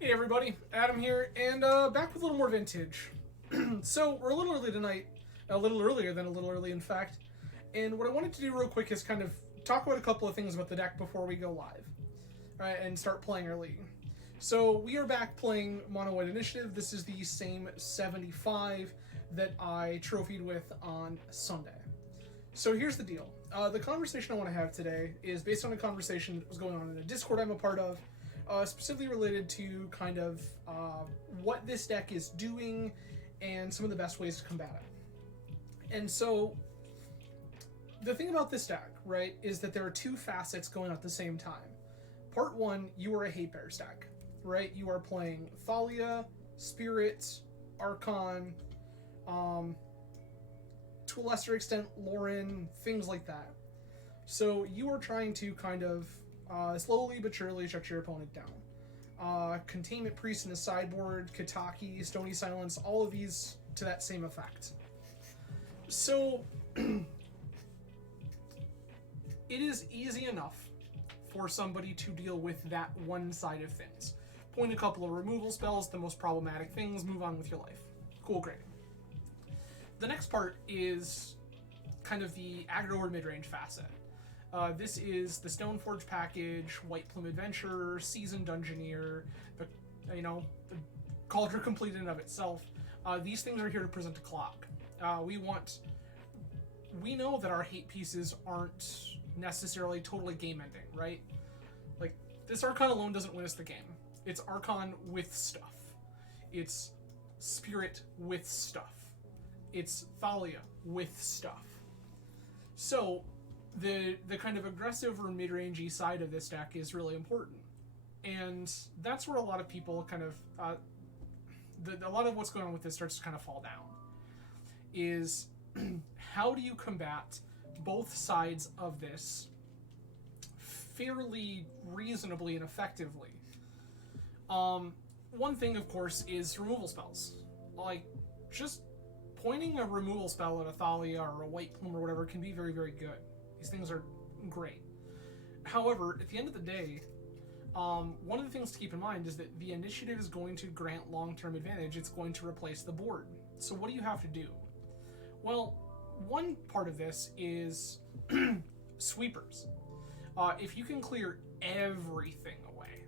Hey everybody, Adam here, and back with a little more vintage. So we're a little early tonight, a little earlier than a little early, in fact. And what I wanted to do real quick is kind of talk about a couple of things about the deck before we go live, right, and start playing our league. So we are back playing Mono White Initiative. This is the same 75 that I trophied with on Sunday. So here's the deal. The conversation I want to have today is based on a conversation that was going on in a Discord I'm a part of, specifically related to kind of what this deck is doing and some of the best ways to combat it. And so the thing about this deck, right, is that there are two facets going on at the same time. Part one, you are a hate bears deck, right? You are playing Thalia, Spirit, Archon, to a lesser extent, Lauren, things like that. So you are trying to kind of slowly but surely shut your opponent down. Containment Priest in the sideboard, Kataki, Stony Silence, all of these to that same effect. So it is easy enough for somebody to deal with that one side of things. Point a couple of removal spells, the most problematic things, move on with your life. Cool, great. The next part is kind of the aggro or mid-range facet. This is the Stoneforge package, White Plume Adventurer, Seasoned Dungeoneer, the Cauldron complete in and of itself. These things are here to present a clock. We know that our hate pieces aren't necessarily totally game-ending, right? Like, this Archon alone doesn't win us the game. It's Archon with stuff. It's Spirit with stuff. It's Thalia with stuff. So the kind of aggressive or mid-rangey side of this deck is really important. And that's where a lot of people kind of a lot of what's going on with this starts to kind of fall down. Is how do you combat both sides of this fairly reasonably and effectively? One thing, of course, is removal spells. Like, just pointing a removal spell at a Thalia or a White Plume or whatever can be very, very good. These things are great. However, at the end of the day, one of the things to keep in mind is that the initiative is going to grant long-term advantage. It's going to replace the board. So what do you have to do? Well, one part of this is sweepers. If you can clear everything away,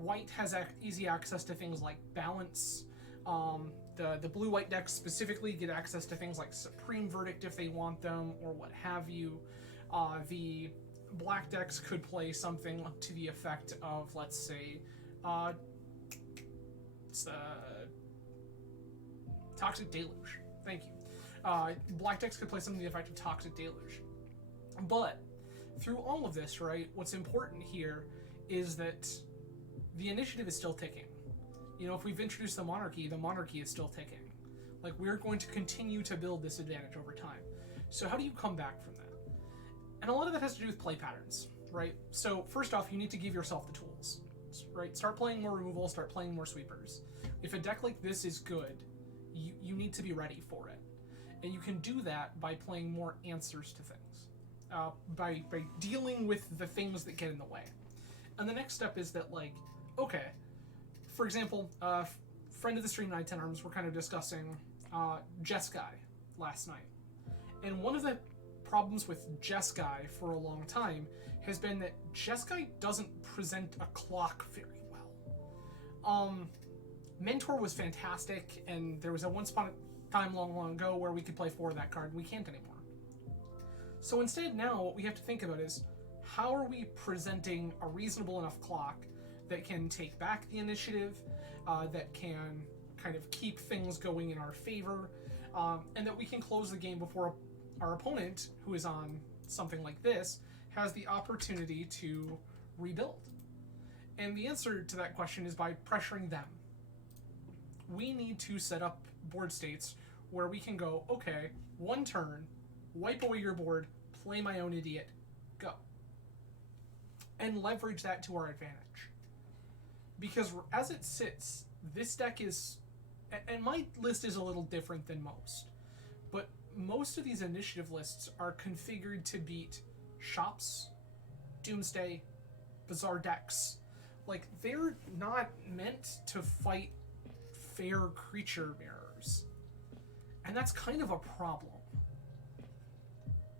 White has easy access to things like balance. The blue-white decks specifically get access to things like Supreme Verdict if they want them, or what have you. The black decks could play something to the effect of, let's say, it's the Toxic Deluge. Thank you. Black decks could play something to the effect of Toxic Deluge. But through all of this, right, what's important here is that the initiative is still ticking. You know, if we've introduced the monarchy is still ticking. Like, we're going to continue to build this advantage over time. So how do you come back from that? And a lot of that has to do with play patterns, right? So first off, you need to give yourself the tools, right? Start playing more removal, start playing more sweepers. If a deck like this is good, you need to be ready for it. And you can do that by playing more answers to things, by dealing with the things that get in the way. And the next step is that, like, okay, for example, friend of the stream, 910 Arms, we're kind of discussing Jeskai last night. And one of the problems with Jeskai for a long time has been that Jeskai doesn't present a clock very well. Mentor was fantastic, and there was a once upon a time long ago where we could play 4 of that card, and we can't anymore. So instead now what we have to think about is, how are we presenting a reasonable enough clock that can take back the initiative, that can kind of keep things going in our favor, and that we can close the game before our opponent, who is on something like this, has the opportunity to rebuild. And the answer to that question is by pressuring them. We need to set up board states where we can go, okay, one turn, wipe away your board, play my own idiot, go. And leverage that to our advantage. Because as it sits, this deck is, and my list is a little different than most, but most of these initiative lists are configured to beat Shops, Doomsday, Bizarre decks. like, they're not meant to fight fair creature mirrors. And that's kind of a problem.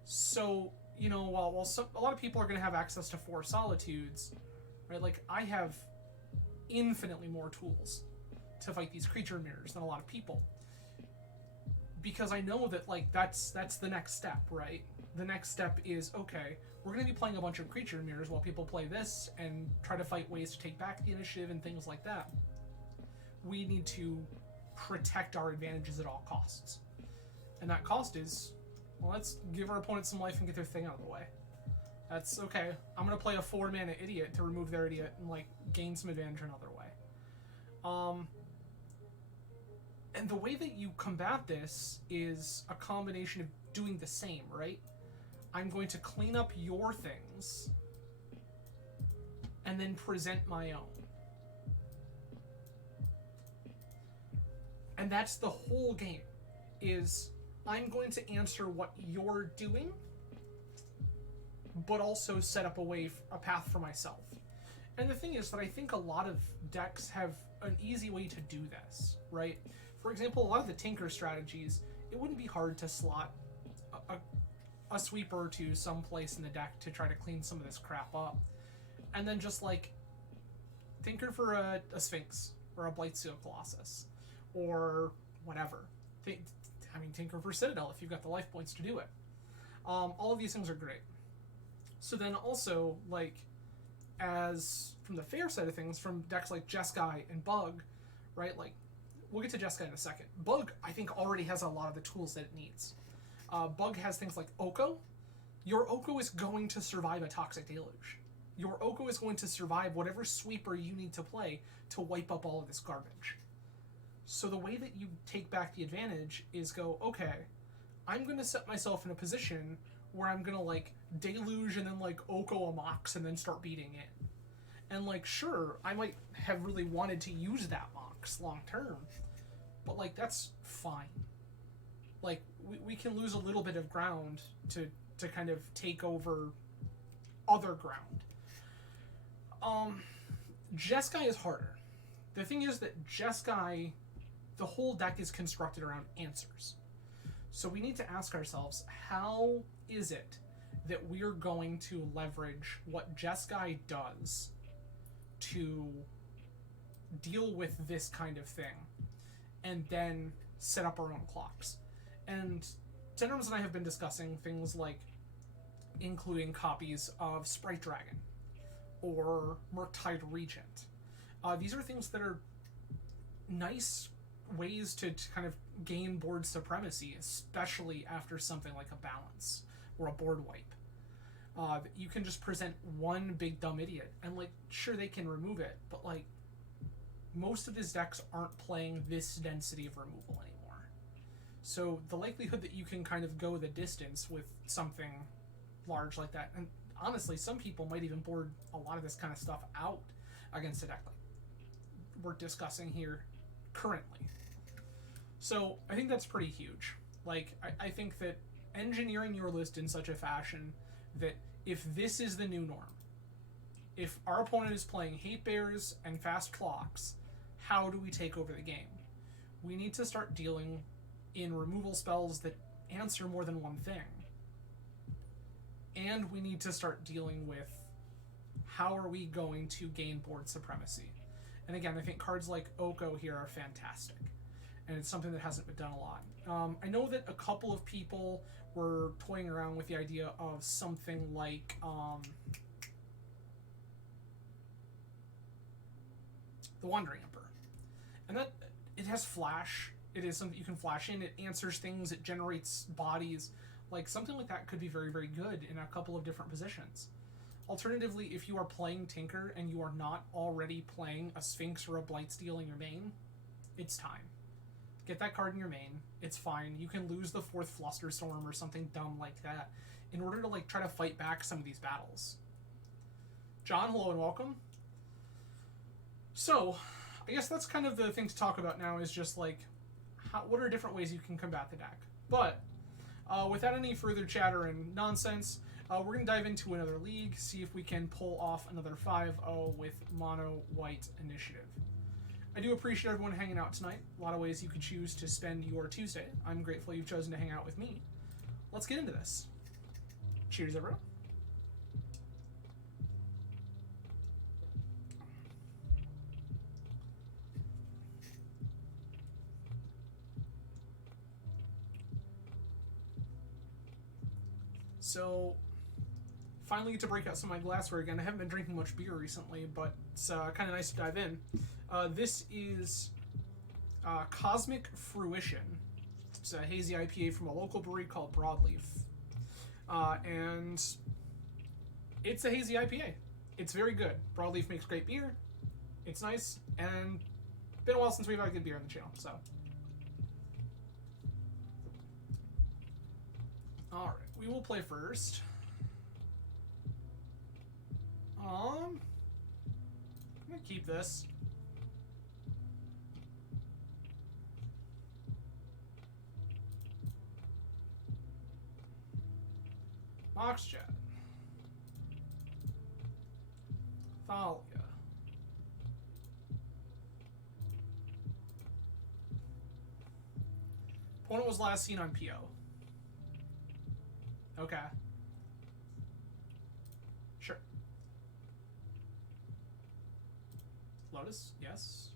So, you know, while a lot of people are going to have access to 4 Solitudes, right, like, I have infinitely more tools to fight these creature mirrors than a lot of people. Because I know that, like, that's the next step, right? The next step is, okay, we're going to be playing a bunch of creature mirrors while people play this and try to fight ways to take back the initiative and things like that. We need to protect our advantages at all costs. And that cost is, well, let's give our opponent some life and get their thing out of the way. That's okay. I'm going to play a 4-mana idiot to remove their idiot and, like, gain some advantage another way. And the way that you combat this is a combination of doing the same, right? I'm going to clean up your things and then present my own. And that's the whole game, is I'm going to answer what you're doing, but also set up a path for myself. And the thing is that I think a lot of decks have an easy way to do this, right? For example, a lot of the Tinker strategies, it wouldn't be hard to slot a sweeper to some place in the deck to try to clean some of this crap up. And then just, like, Tinker for a Sphinx, or a Blightsteel Colossus, or whatever. Tinker for Citadel if you've got the life points to do it. All of these things are great. So then also, like, as from the fair side of things, from decks like Jeskai and Bug, right, like, we'll get to Jeskai in a second. Bug, I think, already has a lot of the tools that it needs. Bug has things like Oko. Your Oko is going to survive a Toxic Deluge. Your Oko is going to survive whatever sweeper you need to play to wipe up all of this garbage. So the way that you take back the advantage is go, okay, I'm going to set myself in a position where I'm going to, like, Deluge and then, like, Oko a Mox and then start beating in. And, like, sure, I might have really wanted to use that Mox long term, but, like, that's fine. Like, we can lose a little bit of ground to kind of take over other ground. Jeskai is harder. The thing is that Jeskai, the whole deck is constructed around answers. So we need to ask ourselves, how is it that we're going to leverage what Jeskai does to deal with this kind of thing and then set up our own clocks? And Tenrums and I have been discussing things like including copies of Sprite Dragon or Murktide Regent. These are things that are nice ways to kind of gain board supremacy, especially after something like a balance or a board wipe. You can just present one big dumb idiot, and, like, sure, they can remove it, but, like, most of his decks aren't playing this density of removal anymore. So the likelihood that you can kind of go the distance with something large like that, and honestly, some people might even board a lot of this kind of stuff out against a deck like we're discussing here currently. So I think that's pretty huge. Like, I think that engineering your list in such a fashion that if this is the new norm, if our opponent is playing Hate Bears and Fast Clocks, how do we take over the game? We need to start dealing in removal spells that answer more than one thing. And we need to start dealing with how are we going to gain board supremacy. And again, I think cards like Oko here are fantastic. And it's something that hasn't been done a lot. I know that a couple of people were toying around with the idea of something like the Wandering Emperor. And that, it has flash. It is something you can flash in. It answers things. It generates bodies. Like, something like that could be very, very good in a couple of different positions. Alternatively, if you are playing Tinker and you are not already playing a Sphinx or a Blightsteel in your main, it's time. Get that card in your main. It's fine. You can lose the 4th Flusterstorm or something dumb like that in order to, like, try to fight back some of these battles. John, hello and welcome. So, I guess that's kind of the thing to talk about now, is just, like, what are different ways you can combat the deck. But without any further chatter and nonsense, We're going to dive into another league, see if we can pull off another 5-0 with mono white initiative. I do appreciate everyone hanging out tonight. A lot of ways you could choose to spend your Tuesday. I'm grateful you've chosen to hang out with me. Let's get into this. Cheers, everyone. So, finally get to break out some of my glassware again. I haven't been drinking much beer recently, but it's kind of nice to dive in. This is Cosmic Fruition. It's a hazy IPA from a local brewery called Broadleaf. And it's a hazy IPA. It's very good. Broadleaf makes great beer. It's nice, and been a while since we've had good beer on the channel, so. Alright, we will play first. I'm gonna keep this. Moxjet. Thalia. Opponent was last seen on PO. Okay. Sure. Lotus, yes.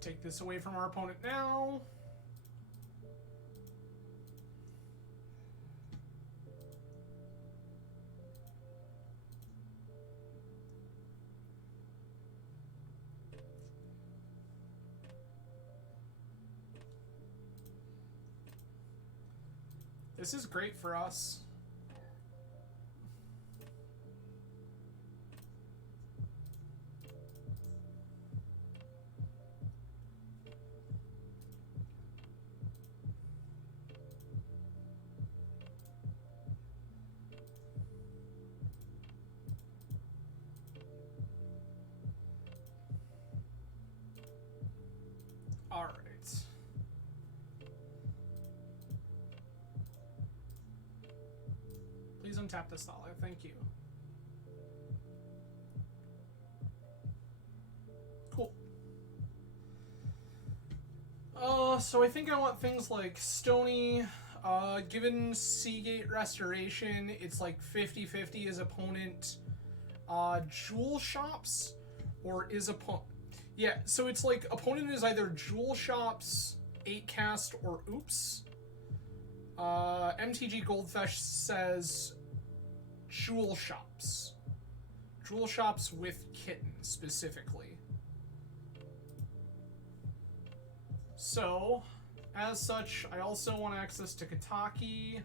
Take this away from our opponent now. This is great for us. All right. Please untap this Thalia. Thank you. Cool. So I think I want things like Stony. Given Seagate Restoration, it's like 50-50 is opponent. Jewel Shops, or is opponent. Yeah, so it's like opponent is either Jewel Shops, 8-cast, or Oops. MTG Goldfish says Jewel Shops. Jewel Shops with Kitten, specifically. So, as such, I also want access to Kataki.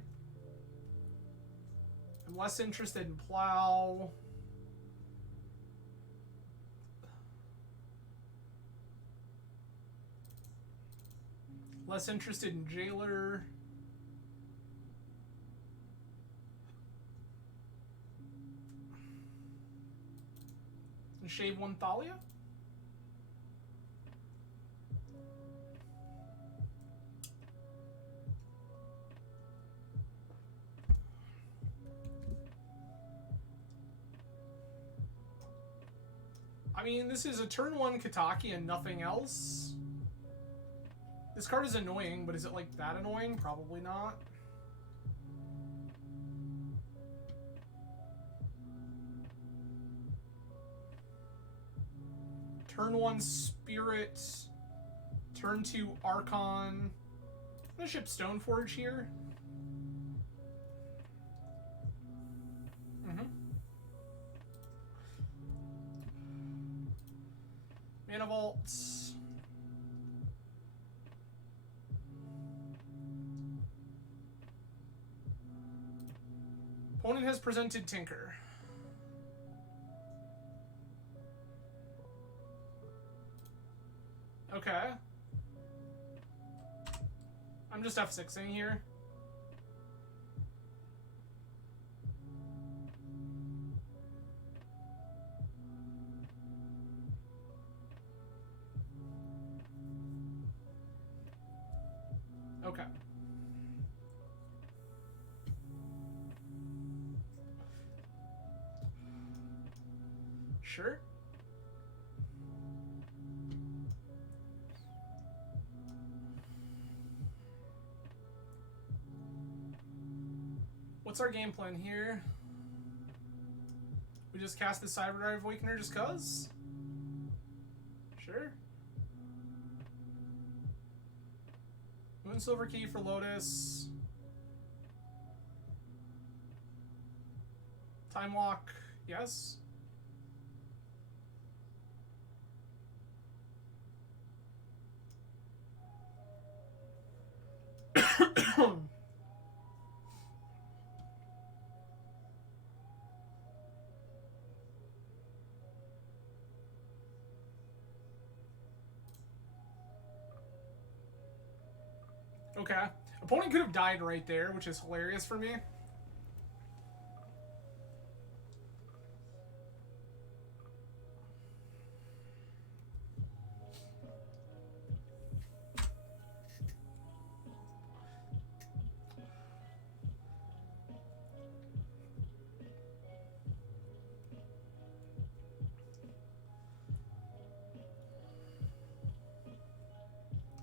I'm less interested in Plow. Less interested in Jailer. And shave one Thalia? I mean, this is a turn 1 Kataki and nothing else. This card is annoying, but is it like that annoying? Probably not. Turn 1 Spirit. Turn 2 Archon. I'm gonna ship Stoneforge here. Mana Vaults. Opponent has presented Tinker. Okay. I'm just F6ing here. Okay. Sure. What's our game plan here? We just cast the Cyberdrive Awakener just cuz? Sure. Moon Silver Key for Lotus. Time Walk, yes. Okay. Opponent could have died right there, which is hilarious for me.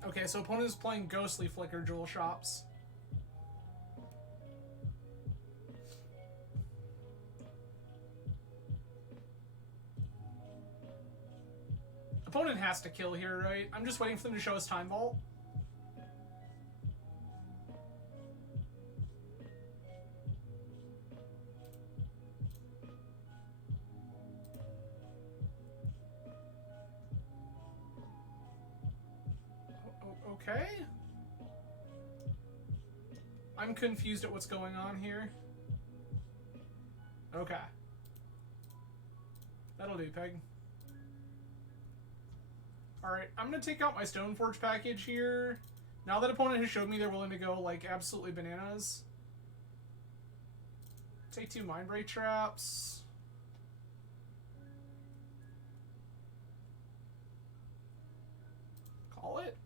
Okay, so opponent is playing Ghostly Flicker Jewel Shops. Opponent has to kill here, right? I'm just waiting for them to show us Time Vault. Okay. I'm confused at what's going on here. Okay. That'll do, Peg. Alright, I'm gonna take out my Stoneforge package here. Now that opponent has showed me they're willing to go, like, absolutely bananas. Take 2 Mindbreak Traps. Call it?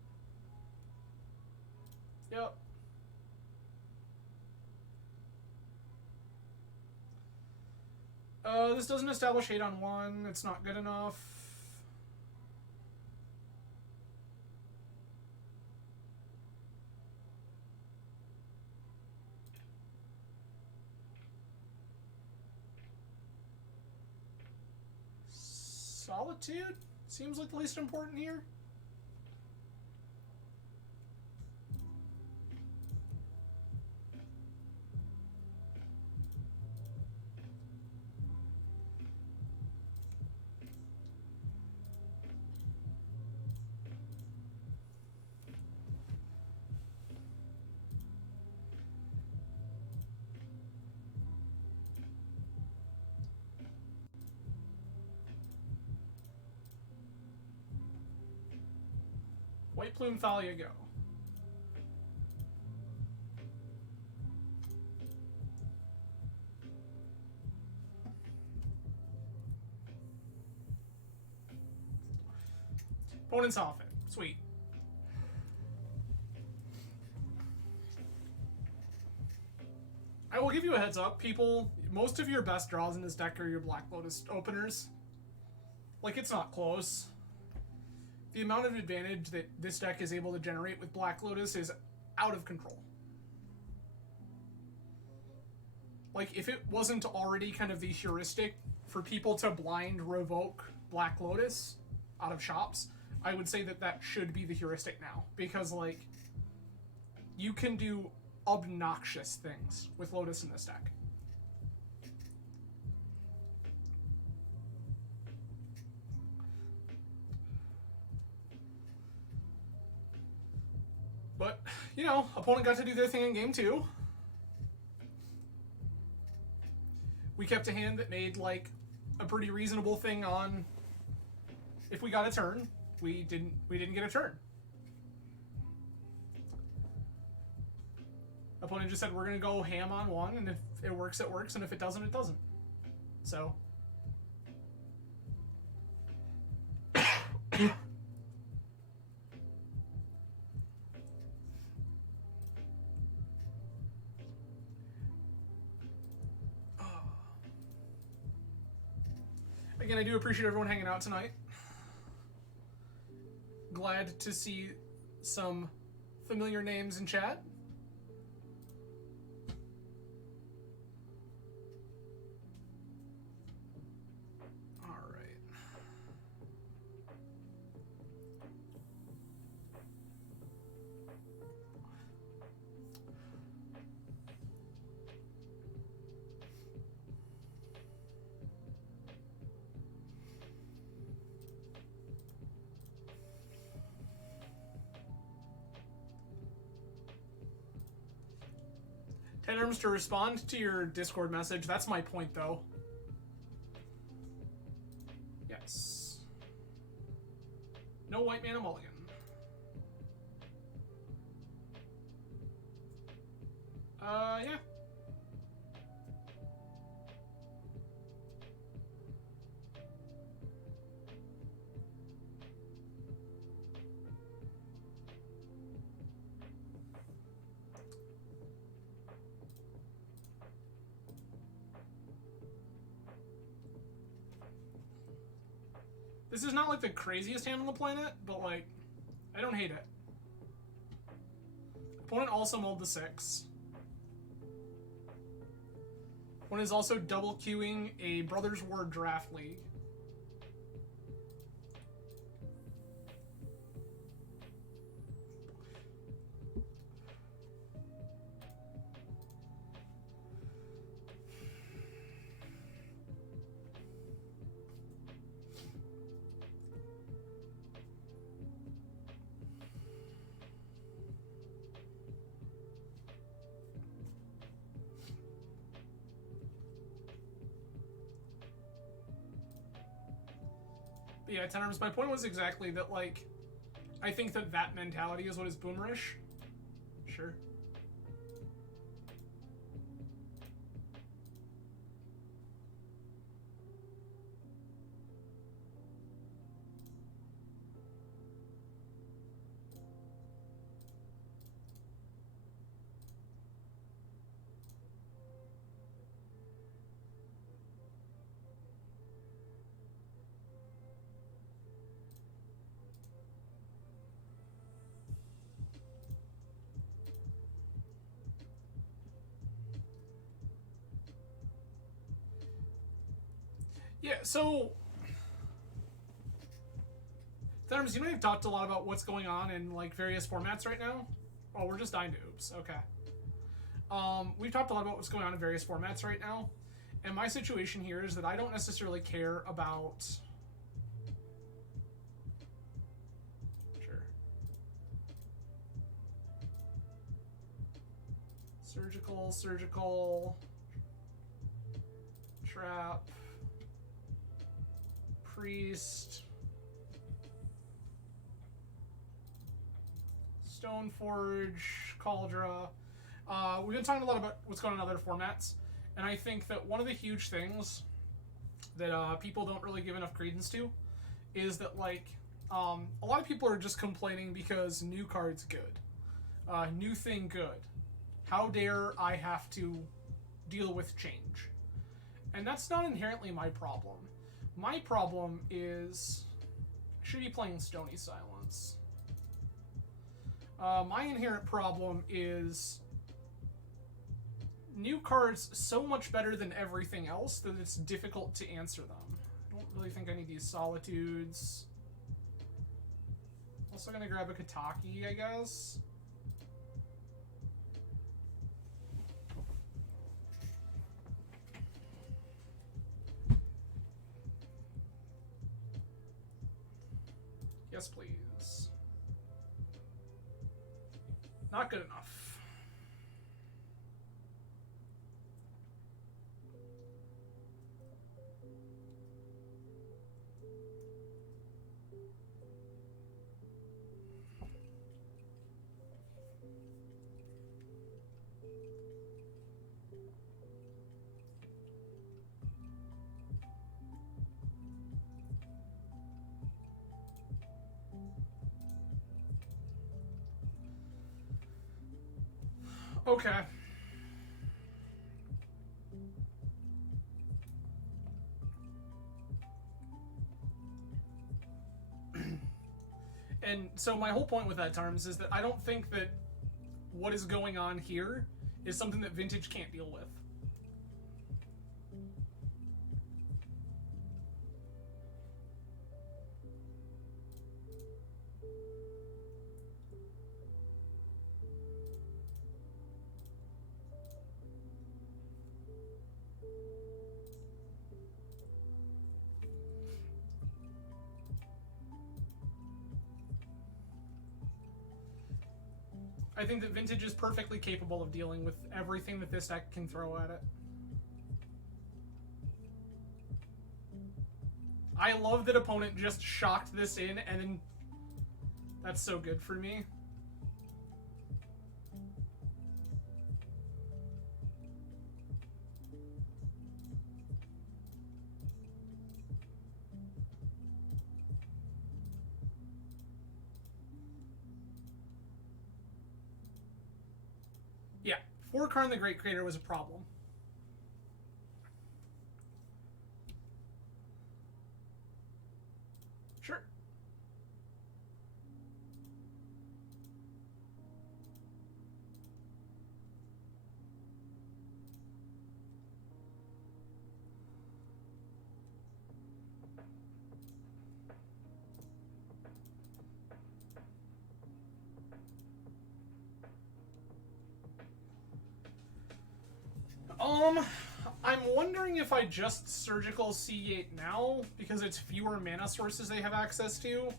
Yep. This doesn't establish hate on 1. It's not good enough. Solitude? Seems like the least important here. White Plume Thalia, go. Opponent's off it. Sweet. I will give you a heads up, people. Most of your best draws in this deck are your Black Lotus openers. Like, it's not close. The amount of advantage that this deck is able to generate with Black Lotus is out of control. Like, if it wasn't already kind of the heuristic for people to blind revoke Black Lotus out of shops, I would say that that should be the heuristic now. Because, like, you can do obnoxious things with Lotus in this deck. But, you know, opponent got to do their thing in game 2. We kept a hand that made, like, a pretty reasonable thing on if we got a turn. We didn't get a turn. Opponent just said we're gonna go ham on 1, and if it works, it works, and if it doesn't, it doesn't. So Again, I do appreciate everyone hanging out tonight. Glad to see some familiar names in chat. Tenderms, to respond to your Discord message, that's my point, though. Yes. No white man a mulligan. Yeah. This is not like the craziest hand on the planet, but like, I don't hate it. Opponent also mulled the 6. One is also double queuing a Brothers War Draft League. But yeah, Tenderms, my point was exactly that, like, I think that that mentality is what is boomerish. Sure. Yeah, so Therms, you know you've talked a lot about what's going on in like various formats right now. Oh, we're just dying to oops. Okay. We've talked a lot about what's going on in various formats right now, and my situation here is that I don't necessarily care about. Sure. Surgical. Trap. Priest, Stoneforge, Cauldra. We've been talking a lot about what's going on in other formats, and I think that one of the huge things that people don't really give enough credence to is that, like, a lot of people are just complaining because new card's good. New thing good. How dare I have to deal with change? And that's not inherently my problem. My problem is I should be playing Stony Silence. My inherent problem is new cards so much better than everything else that it's difficult to answer them. I don't really think I need these Solitudes. Also gonna grab a Kataki, I guess. Yes, please. Not good enough. Okay. So my whole point with that, Tarms, is that I don't think that what is going on here is something that Vintage can't deal with. I think that Vintage is perfectly capable of dealing with everything that this deck can throw at it. I love that opponent just shocked this in, and then that's so good for me. Yeah, 4 Karn the Great Creator was a problem. Sure. I'm wondering if I just Surgical Seagate now, because it's fewer mana sources they have access to.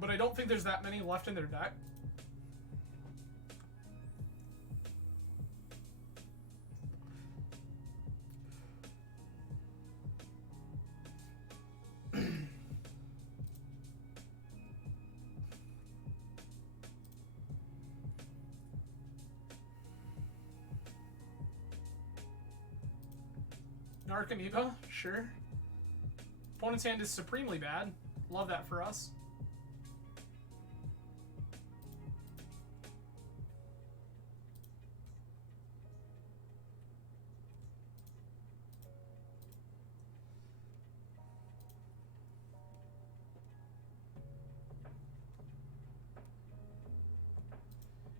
But I don't think there's that many left in their deck. Narcomoeba, sure. Opponent's hand is supremely bad. Love that for us.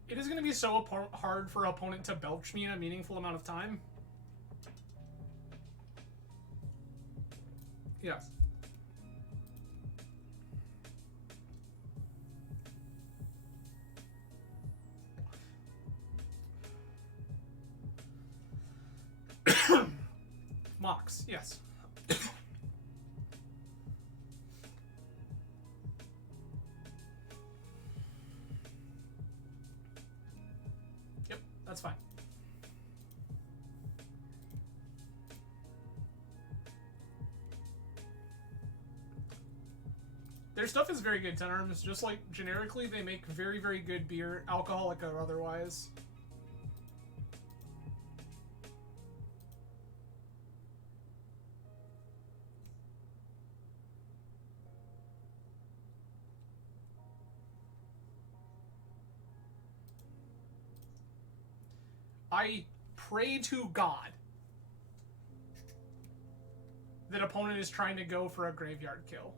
It is going to be so hard for an opponent to belch me in a meaningful amount of time. Yes. Mox, yes. Yep, that's fine. Their stuff is very good, 10 Arms. Just like generically, they make very, very good beer, alcoholic or otherwise. I pray to God that opponent is trying to go for a graveyard kill.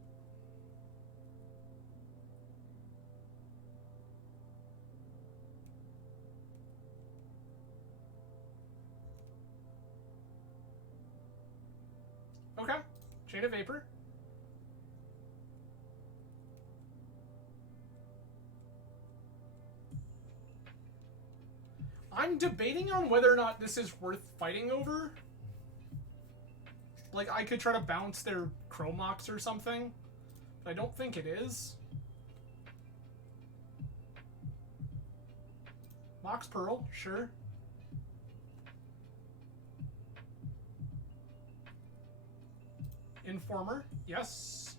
Okay. Chain of Vapor. I'm debating on whether or not this is worth fighting over. Like, I could try to bounce their Chromox or something, but I don't think it is. Mox Pearl, sure. Informer, yes.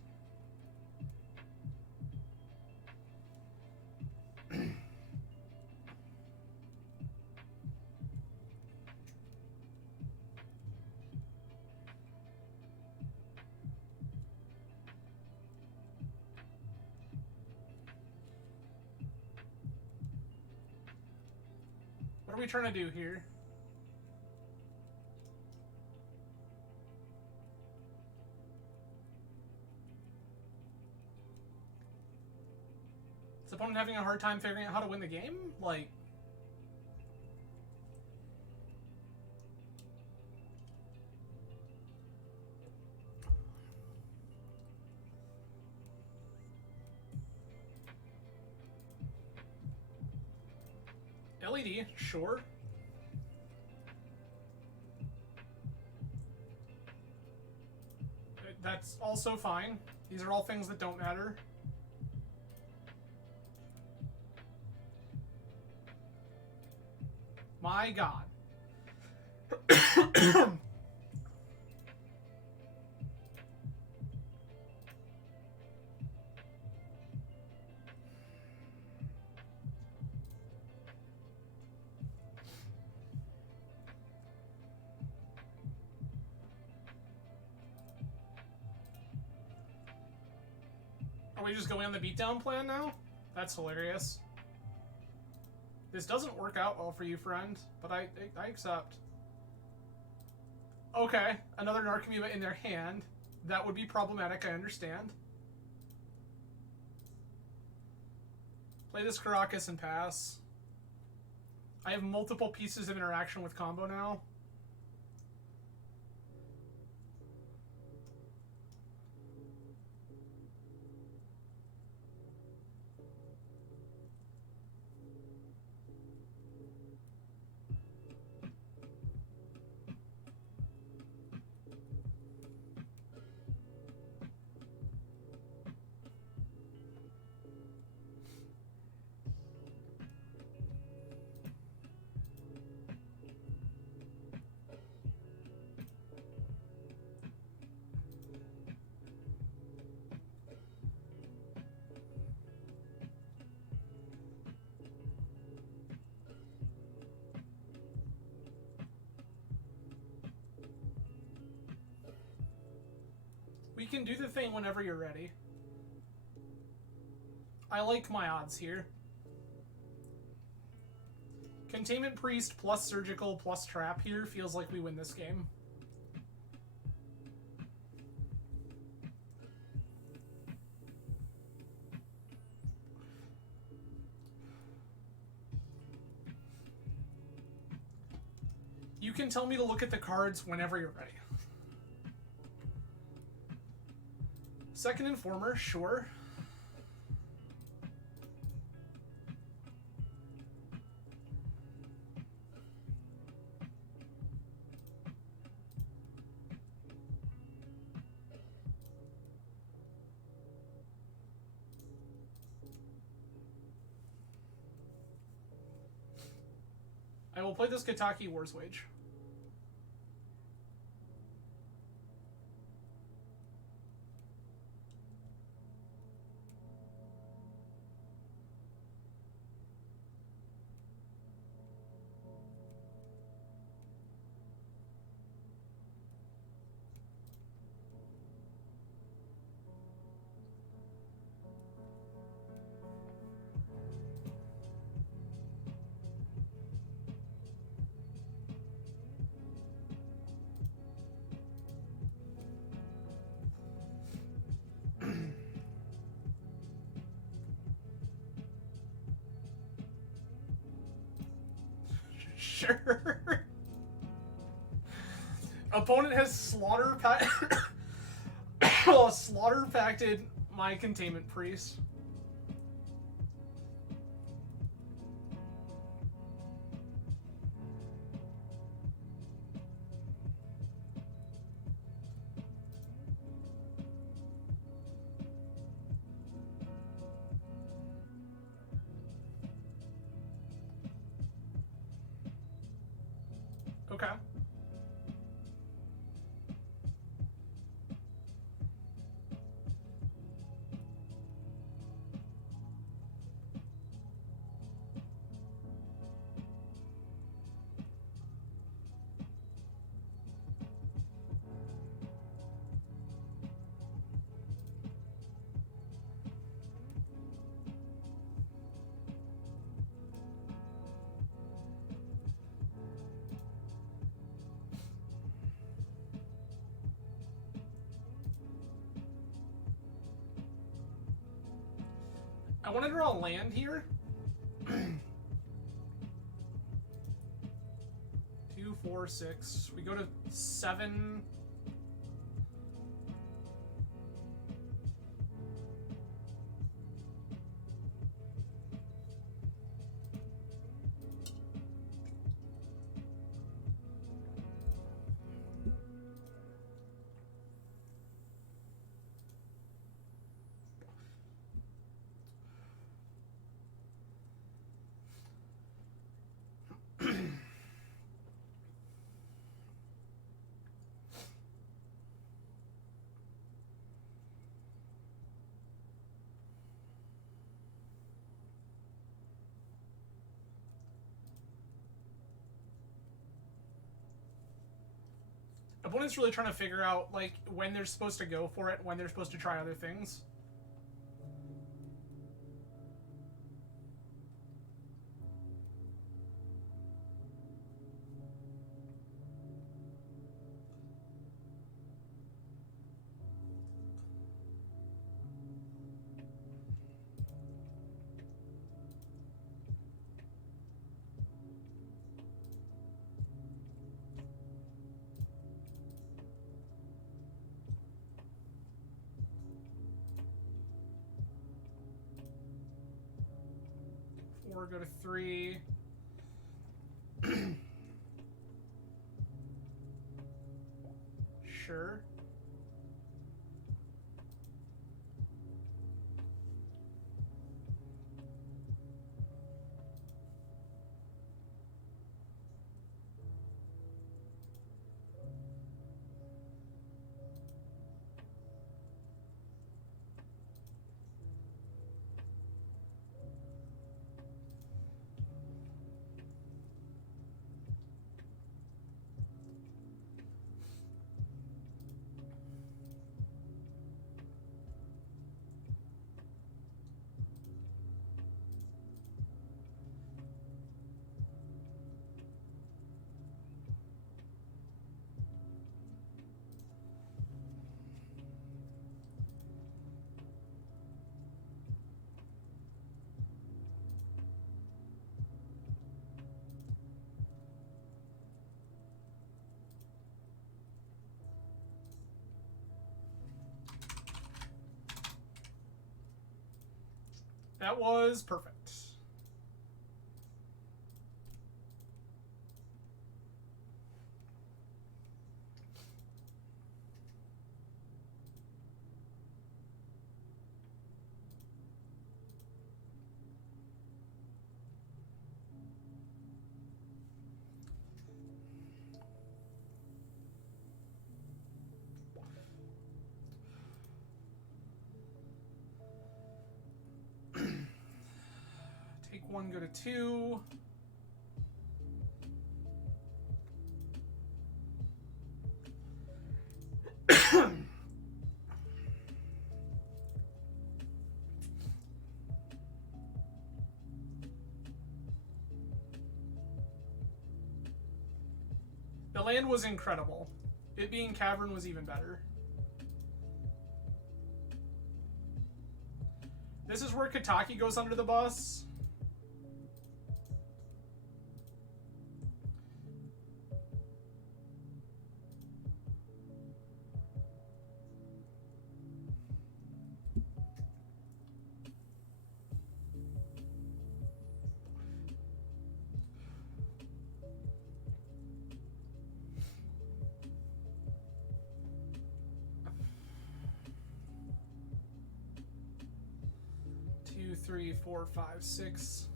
What are we trying to do here? Is the opponent having a hard time figuring out how to win the game? Like... LED, sure. That's also fine. These are all things that don't matter. My God. Are we just going on the beatdown plan now? That's hilarious. This doesn't work out well for you, friend, but I accept. Okay, another Narcomoeba in their hand. That would be problematic, I understand. Play this Caracas and pass. I have multiple pieces of interaction with combo now. We can do the thing whenever you're ready. I like my odds here. Containment Priest plus Surgical plus Trap here feels like we win this game. You can tell me to look at the cards whenever you're ready. Second Informer, sure. I will play this Kataki War's Wage. Sure. Opponent has slaughter pacted my Containment Priest. Okay. I want to draw a land here. 2, 4, 6. We go to 7. Opponent's really trying to figure out like when they're supposed to go for it, when they're supposed to try other things. Go to 3. Sure. That was perfect. Take 1, go to 2. The land was incredible. It being cavern was even better. This is where Kataki goes under the bus. Two, 3, 4, 5, 6.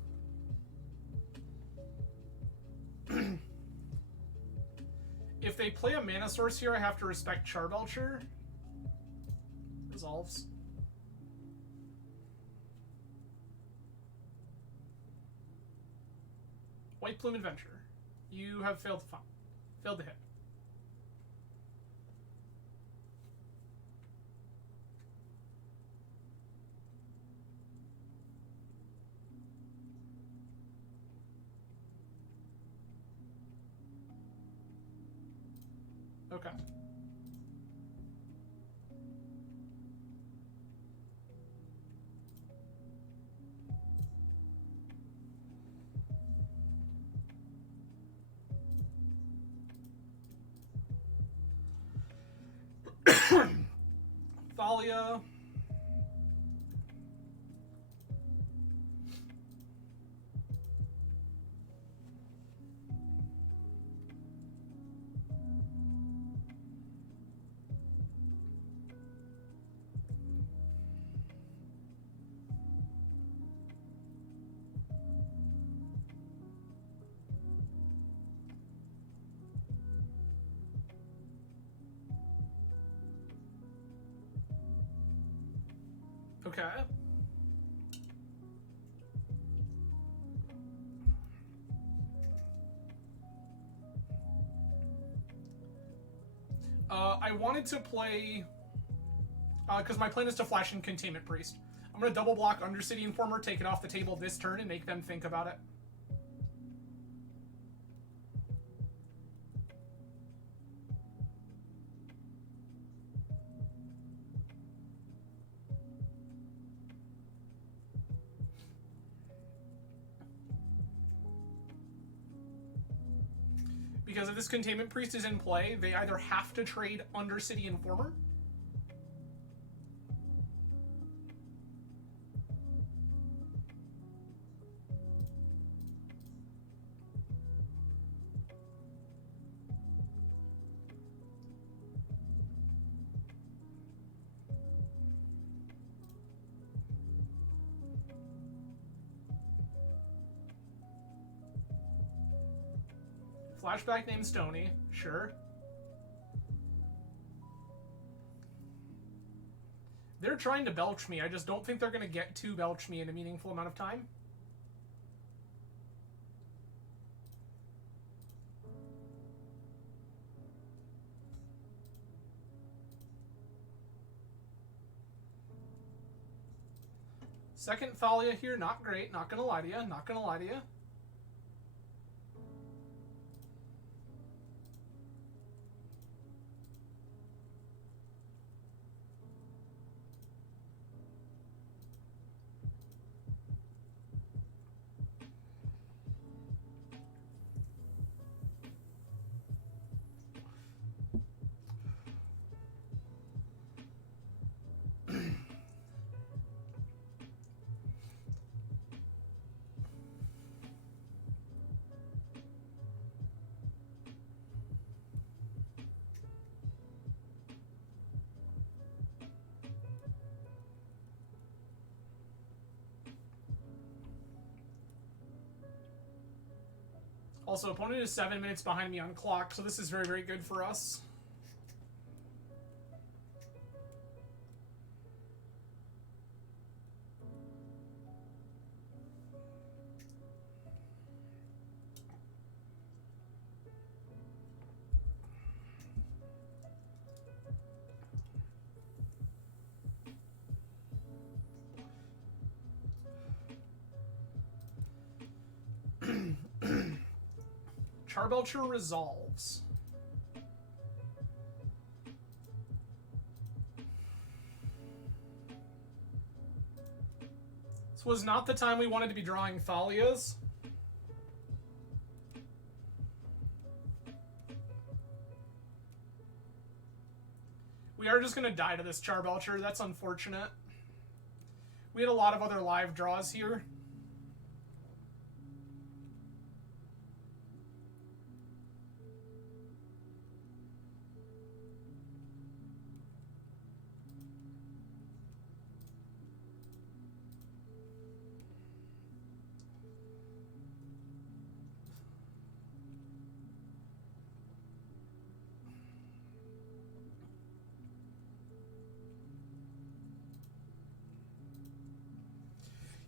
If they play a mana source here, I have to respect Charbelcher. Resolves. White Plume Adventure. You have failed to hit. Okay. Thalia. Okay. I wanted to play... because my plan is to flash in Containment Priest. I'm going to double block Undercity Informer, take it off the table this turn, and make them think about it. Because if this Containment Priest is in play, they either have to trade Undercity Informer, flashback name Stony, sure. They're trying to belch me. I just don't think they're going to get to belch me in a meaningful amount of time. Second Thalia here, not great. Not going to lie to you. Not going to lie to you. Also, opponent is 7 minutes behind me on clock, so this is very, very good for us. Charbelcher resolves. This was not the time we wanted to be drawing Thalias. We are just going to die to this Charbelcher. That's unfortunate. We had a lot of other live draws here.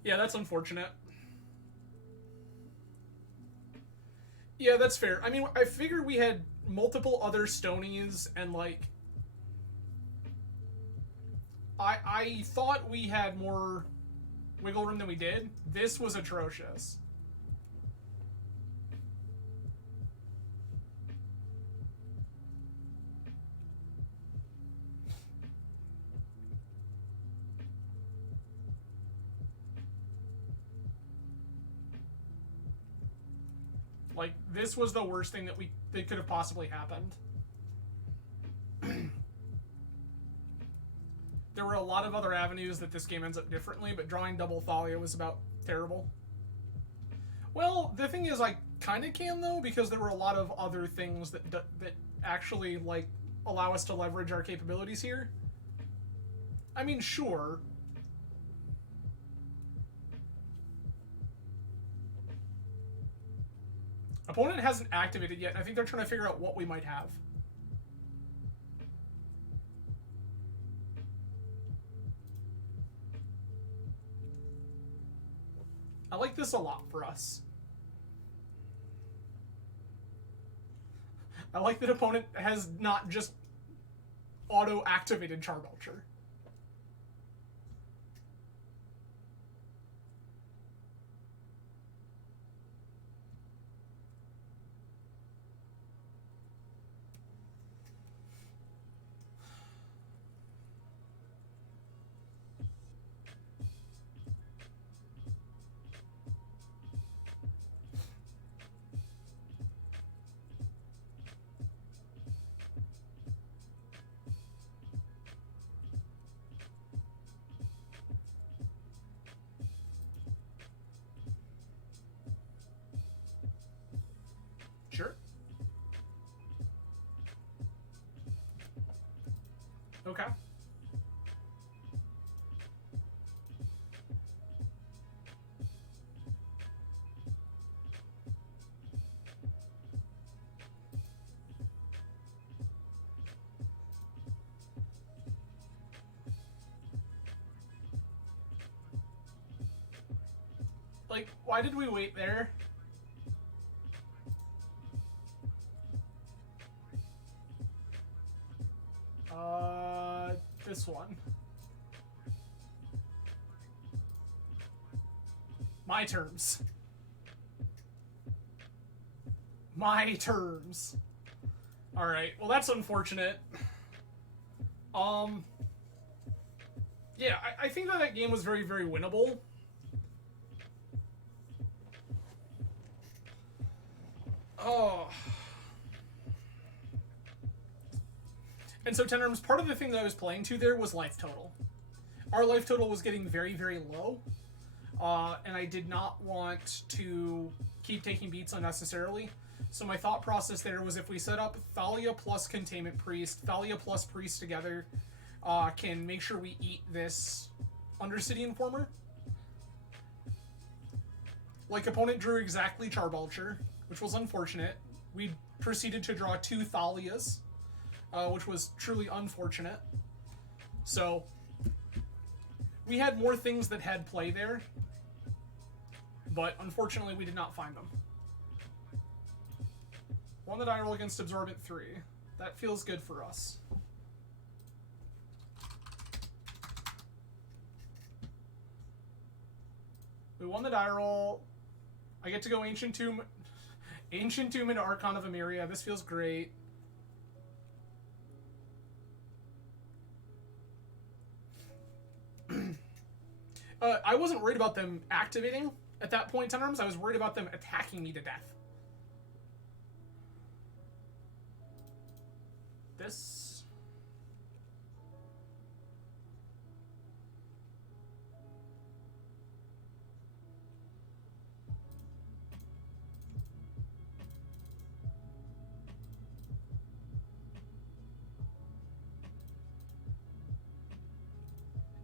Yeah, that's unfortunate. Yeah, that's fair. I mean, I figured we had multiple other Stonies, and, like... I thought we had more wiggle room than we did. This was atrocious. Like, this was the worst thing that could have possibly happened. There lot of other avenues that this game ends up differently, but drawing double Thalia was about terrible. Well, the thing is, I kind of can, though, because there were a lot of other things that actually, like, allow us to leverage our capabilities here. I mean, sure. Opponent hasn't activated yet. I think they're trying to figure out what we might have. I like this a lot for us. I like that opponent has not just auto-activated Charbelcher. Sure. Okay. Like, why did we wait there? This one. My terms. My terms. Alright, well that's unfortunate. Yeah, I think that game was very, very winnable. Oh. And so, Tenrums, part of the thing that I was playing to there was life total. Our life total was getting very, very low. And I did not want to keep taking beats unnecessarily. So my thought process there was if we set up Thalia plus Containment Priest, Thalia plus Priest together, can make sure we eat this Undercity Informer. Like, opponent drew exactly Charbelcher, which was unfortunate. We proceeded to draw 2 Thalias, which was truly unfortunate. So, we had more things that had play there, but unfortunately we did not find them. Won the die roll against Absorbent 3. That feels good for us. We won the die roll. I get to go Ancient Tomb into Archon of Emeria. This feels great. I wasn't worried about them activating at that point in terms. I was worried about them attacking me to death. This.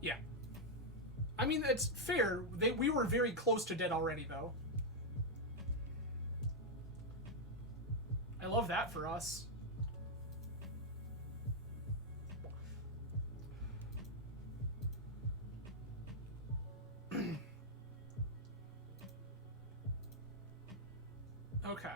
Yeah. I mean, it's fair. We were very close to dead already, though. I love that for us. Okay.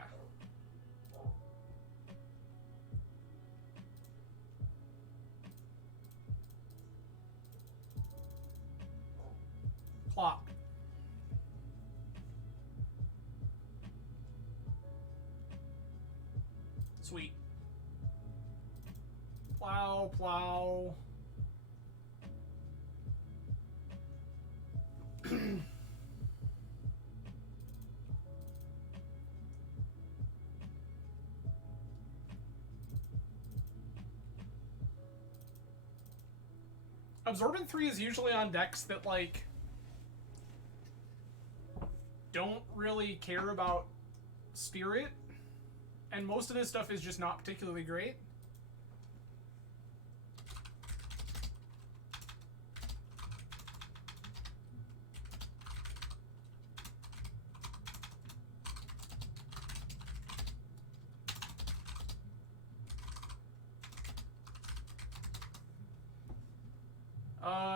Clock. Sweet. Plow, plow. Absorbent 3 is usually on decks that, like, don't really care about Spirit, and most of this stuff is just not particularly great.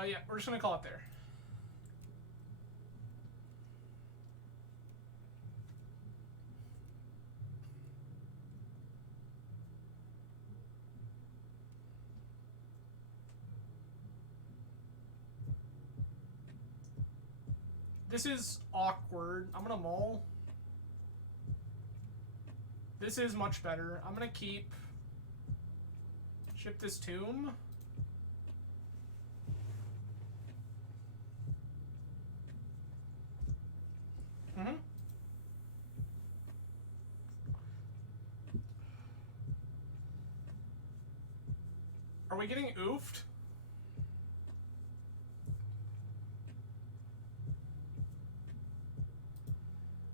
Yeah, we're just gonna call it there. This is awkward. I'm gonna mull. This is much better. I'm gonna keep. Ship this tomb. Mm-hmm. Are we getting oofed?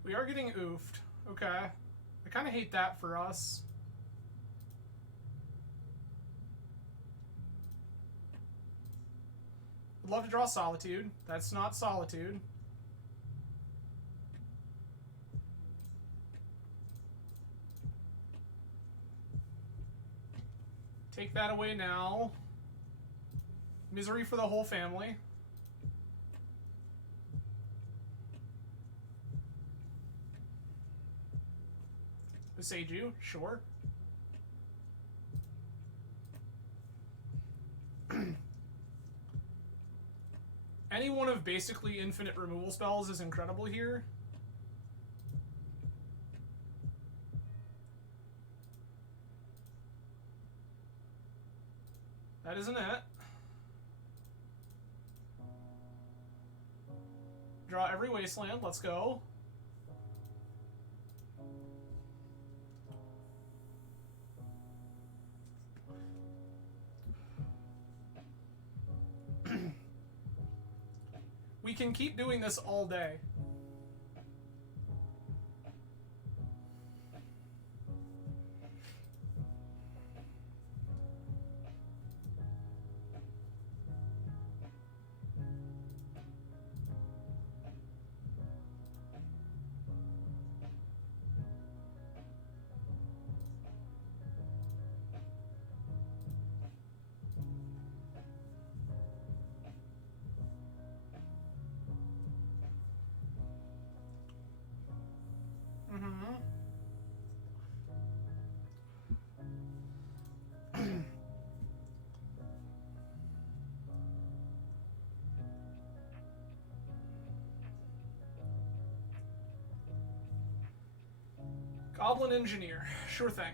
We are getting oofed. Okay. I kind of hate that for us. Would love to draw Solitude. That's not Solitude. Take that away now. Misery for the whole family. Beseiju, sure. Any one of basically infinite removal spells is incredible here. That isn't it. Draw every wasteland. Let's go. We can keep doing this all day. Goblin Engineer. Sure thing.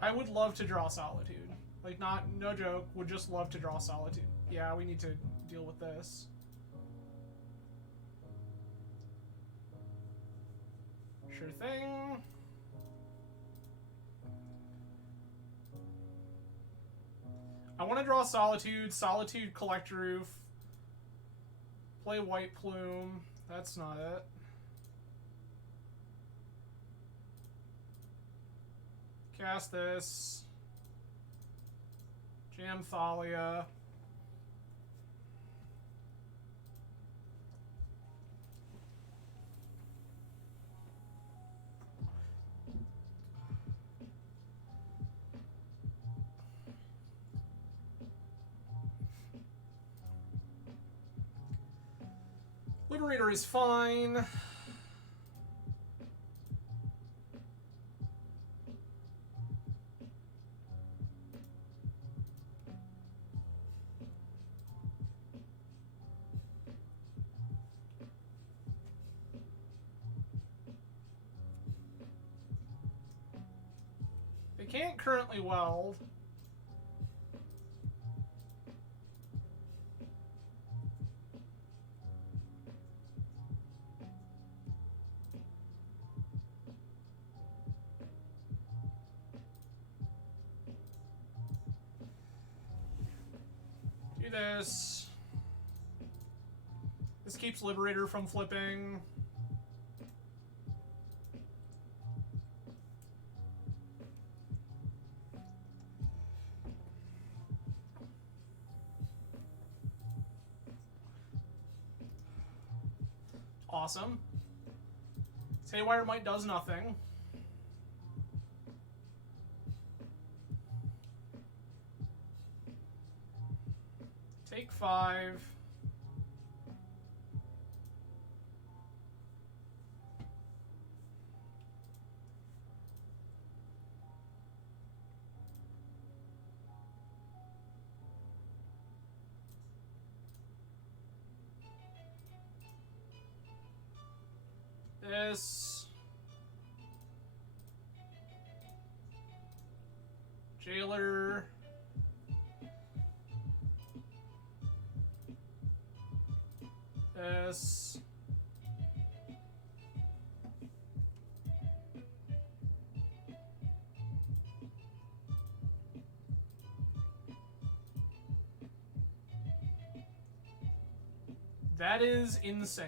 I would love to draw Solitude. Like, no joke, would just love to draw Solitude. Yeah, we need to deal with this. Sure thing. I want to draw Solitude, Solitude Collect Roof, play White Plume. That's not it. Cast this. Jam Thalia. Liberator is fine. can't currently weld. Do this. This keeps Liberator from flipping. Awesome. Haywire Might does nothing. Take 5. This. Jailer. This. That is insane.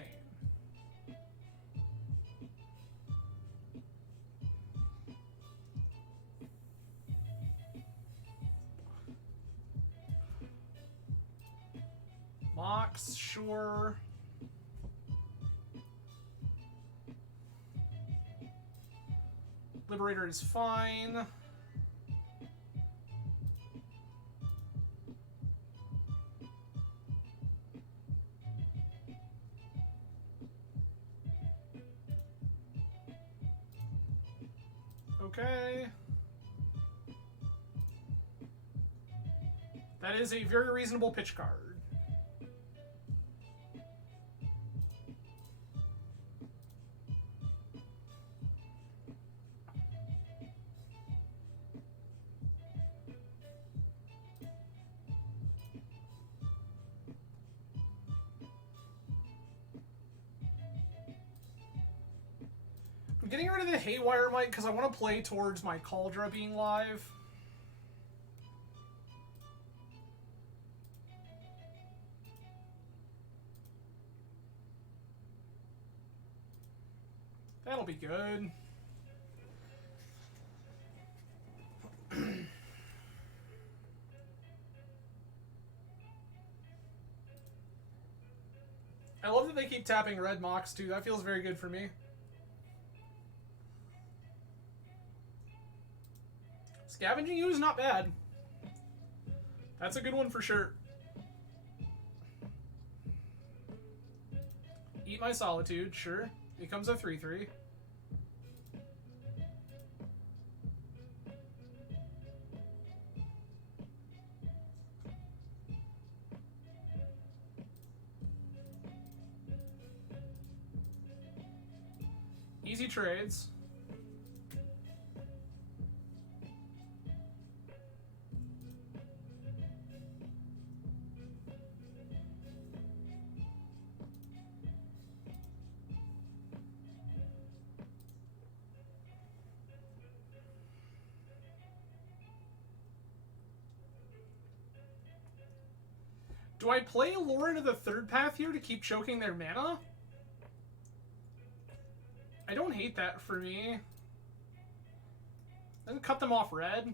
Mox, sure. Liberator is fine. Okay. That is a very reasonable pitch card. I'm getting rid of the Haywire Might because I want to play towards my Cauldra being live. That'll be good. I love that they keep tapping red Mox too. That feels very good for me. Scavenging You is not bad. That's a good one for sure. Eat My Solitude, sure. Becomes a 3/3. Easy trades. Do I play Lure into the third path here to keep choking their mana? I don't hate that for me. Then cut them off red.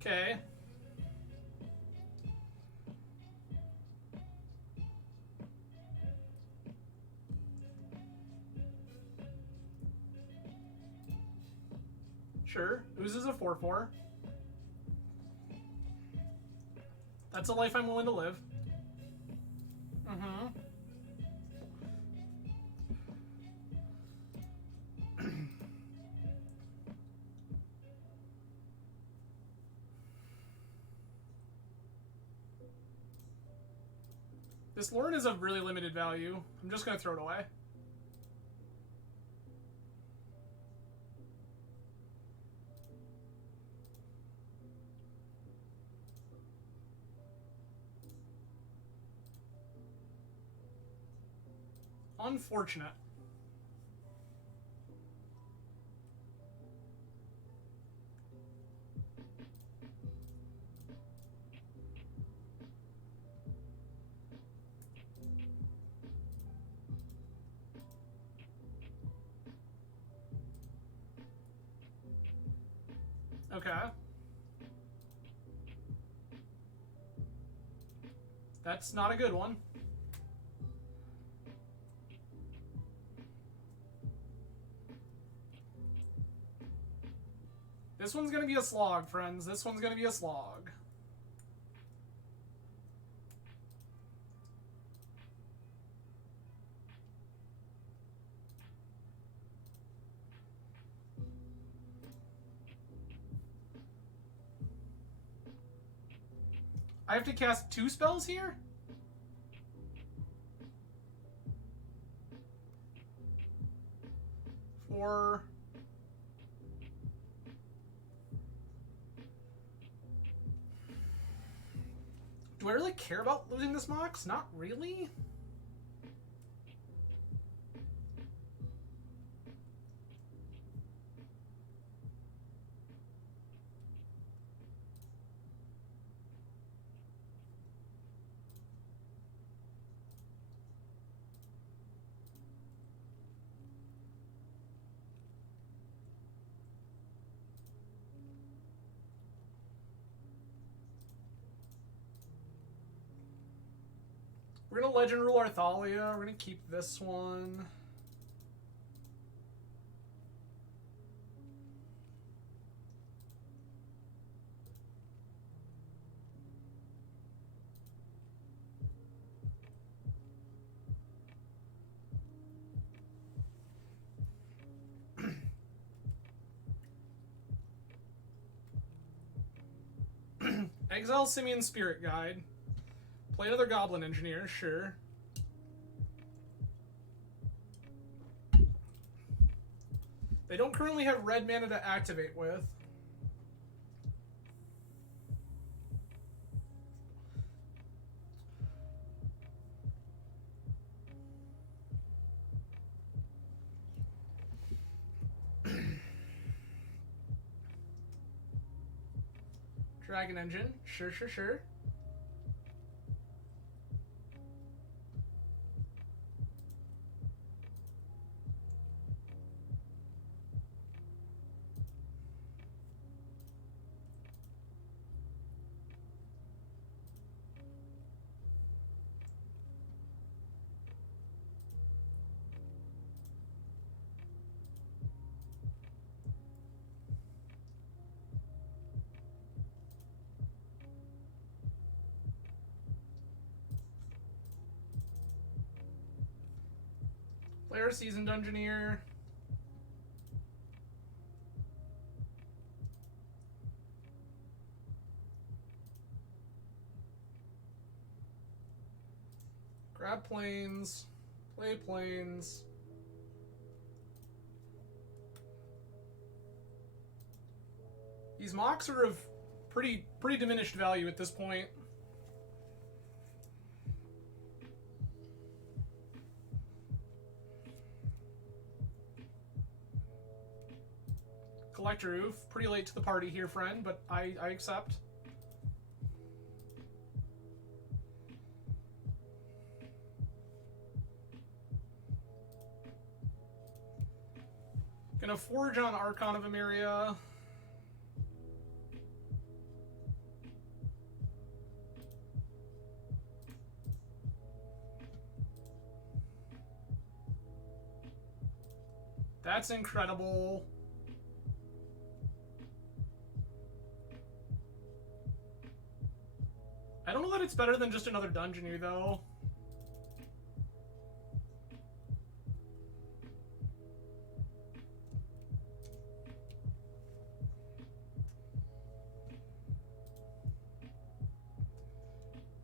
Okay. Sure. Oozes a 4/4. That's a life I'm willing to live. Mm-hmm. This Lauren is of really limited value. I'm just going to throw it away. Unfortunate. Okay. That's not a good one. This one's gonna be a slog, friends. This one's gonna be a slog. I have to cast 2 spells here? For... Do I really care about losing this Mox? Not really. We're gonna Legend Rule Arthalia. We're gonna keep this one. Exile Simian Spirit Guide. Play another Goblin Engineer, sure. They don't currently have red mana to activate with. Dragon Engine, sure, sure, sure. Player Seasoned Engineer. Grab Plains. Play Plains. These Mox are of pretty diminished value at this point. Collector Oof, pretty late to the party here, friend, but I accept. Gonna forge on Archon of Emeria. That's incredible. I don't know that it's better than just another Dungeoneer, though.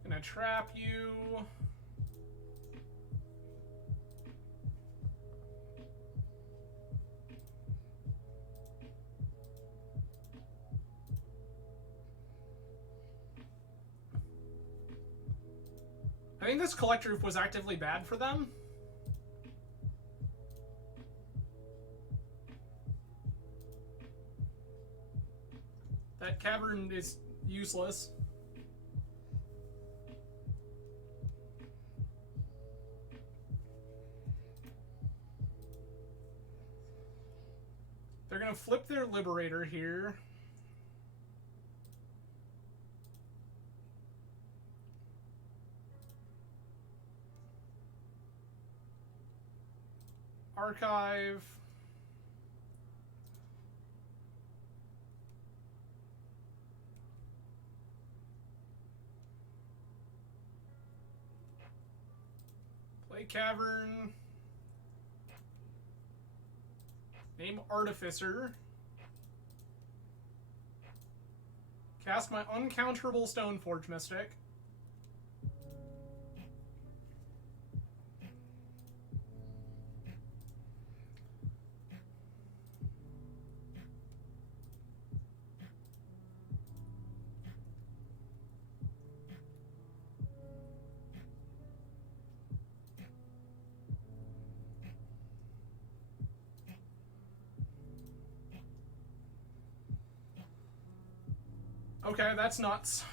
Gonna trap you. I think this collector was actively bad for them. That cavern is useless. They're gonna flip their Liberator here. Archive. Play Cavern. Name Artificer. Cast my uncounterable Stoneforge Mystic. Okay, that's nuts.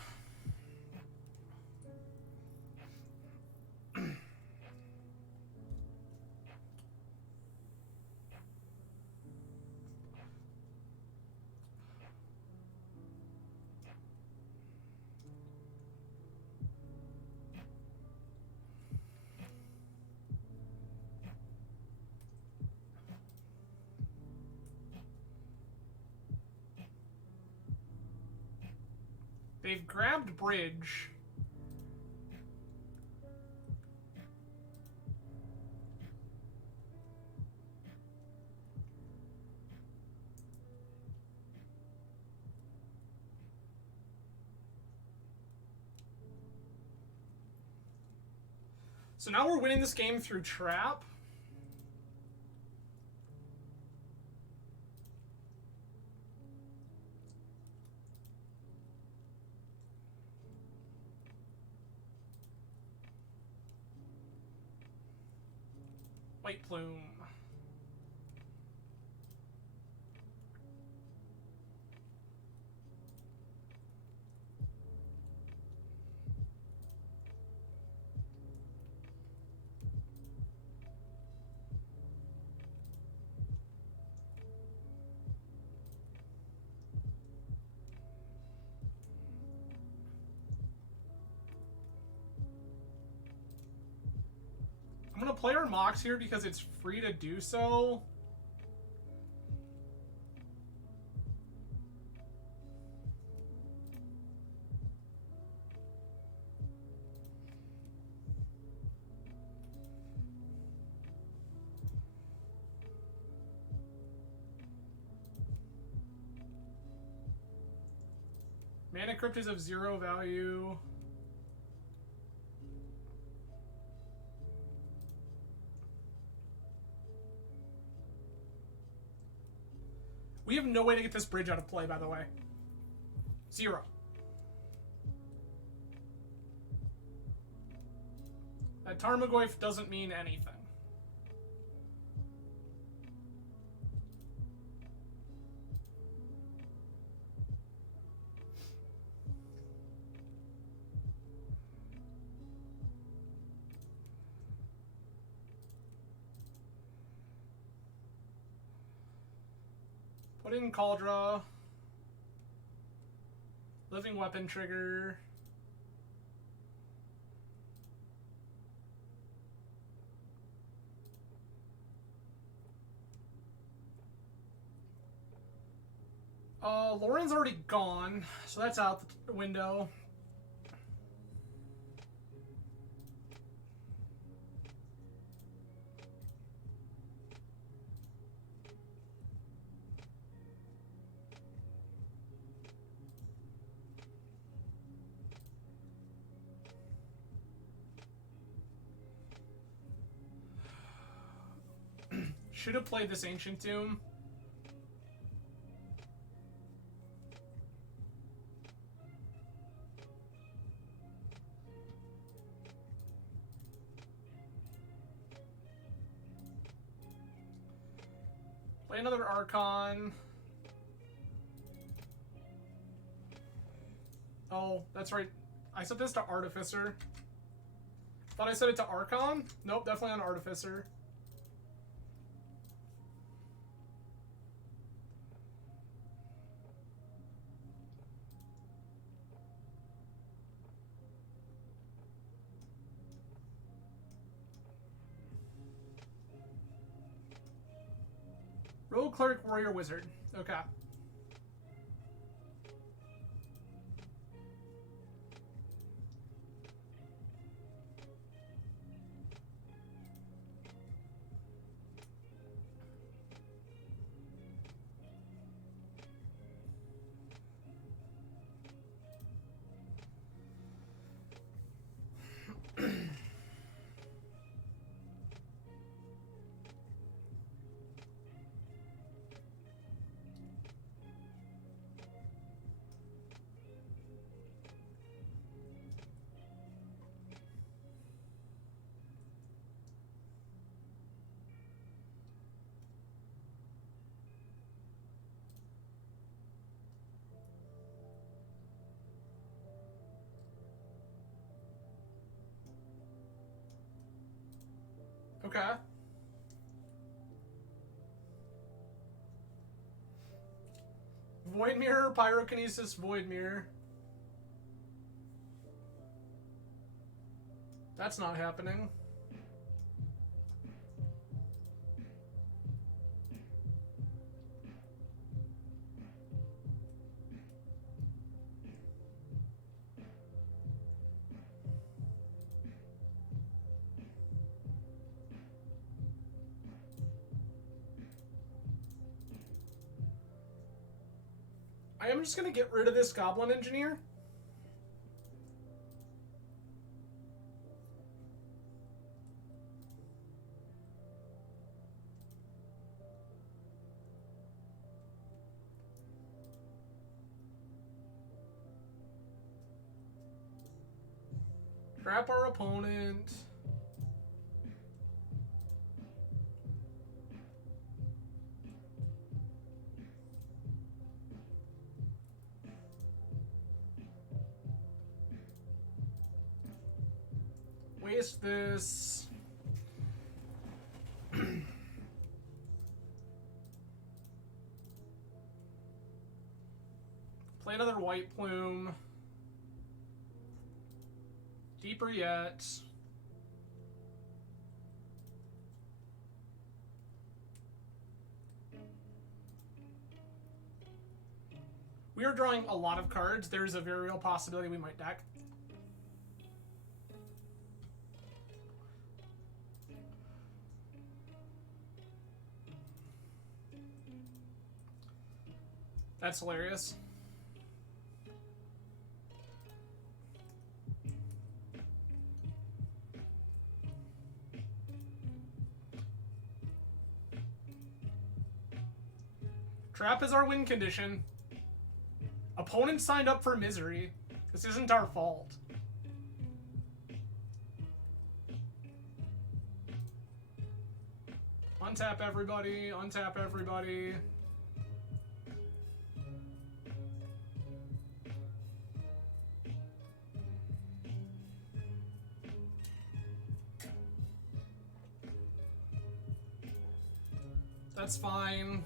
They've grabbed Bridge. So now we're winning this game through trap. White Plume. I'm gonna play our Mox here because it's free to do so. Mana Crypt is of 0 value. We have no way to get this bridge out of play, by the way. 0. That Tarmogoyf doesn't mean anything. Put in Cauldra. Living Weapon trigger. Lauren's already gone, so that's out the window. Should have played this Ancient Tomb. Play another Archon. Oh, that's right. I set this to Artificer. Thought I set it to Archon? Nope, definitely on Artificer. Rogue, Cleric, Warrior, Wizard. Okay. Okay. Void Mirror, Pyrokinesis, Void Mirror. That's not happening. I am just gonna get rid of this Goblin Engineer. Trap our opponent. Waste this. Play another White Plume. Deeper yet. We are drawing a lot of cards. There's a very real possibility we might deck. That's hilarious. Trap is our win condition. Opponent signed up for misery. This isn't our fault. Untap everybody. Untap everybody. That's fine.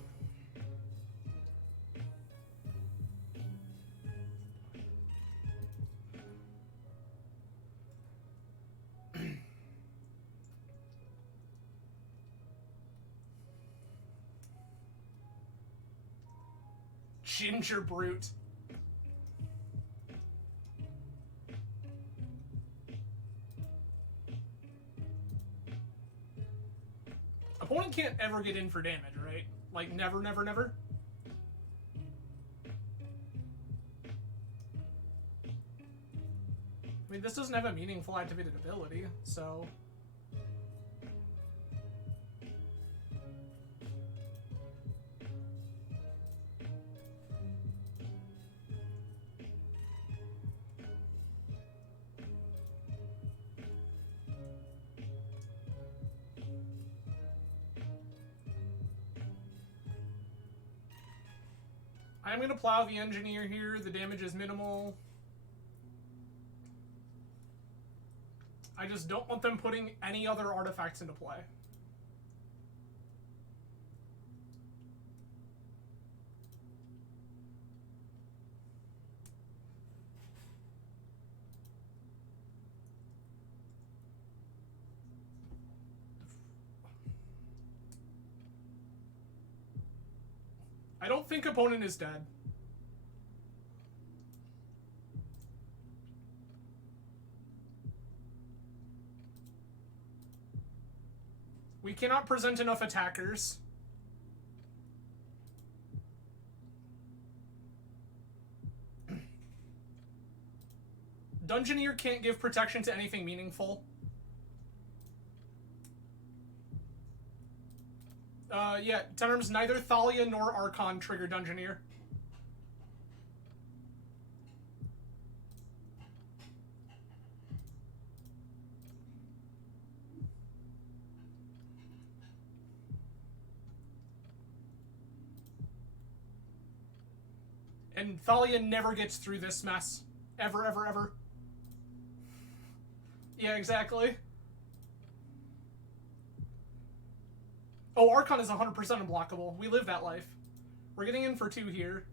Ginger Brute. Opponent can't ever get in for damage, right? Like, never, never, never? I mean, this doesn't have a meaningful activated ability, so... I'm going to plow the engineer here. The damage is minimal. I just don't want them putting any other artifacts into play. I don't think opponent is dead. We cannot present enough attackers. Dungeoneer can't give protection to anything meaningful. Yeah, Tenarms, neither Thalia nor Archon trigger Dungeoneer. And Thalia never gets through this mess. Ever, ever, ever. Yeah, exactly. Oh, Archon is 100% unblockable. We live that life. We're getting in for 2 here.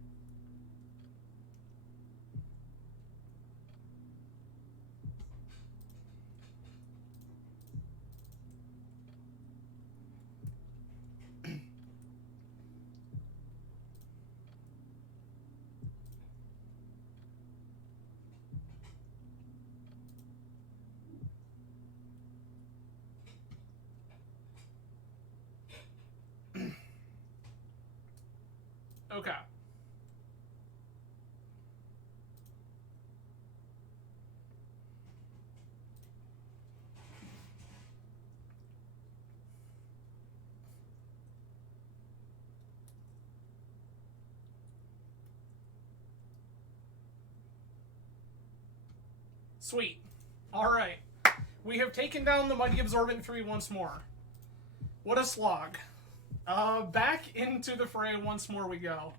Okay. Sweet. Alright. We have taken down the Mighty Absorbent 3 once more. What a slog. Back into the fray once more we go.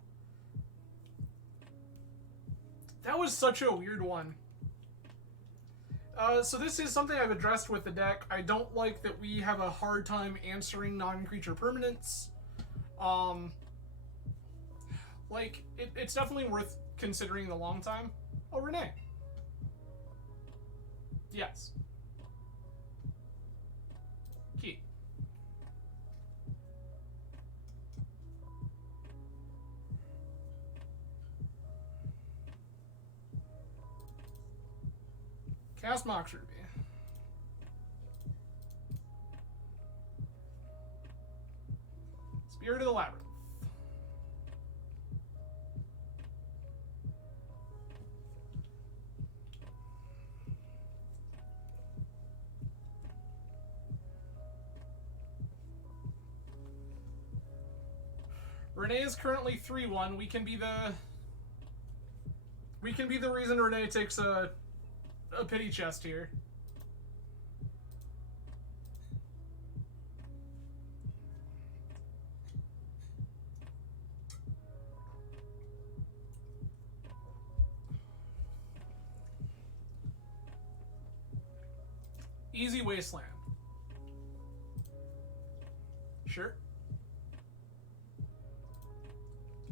That was such a weird one. So this is something I've addressed with the deck. I don't like that we have a hard time answering non-creature permanents. Like, it's definitely worth considering the long time. Oh, Renee. Yes. Key. Cast Mox Ruby. Spirit of the Labyrinth. Renee is currently 3-1. We can be the reason Renee takes a pity chest here. Easy Wasteland. Sure.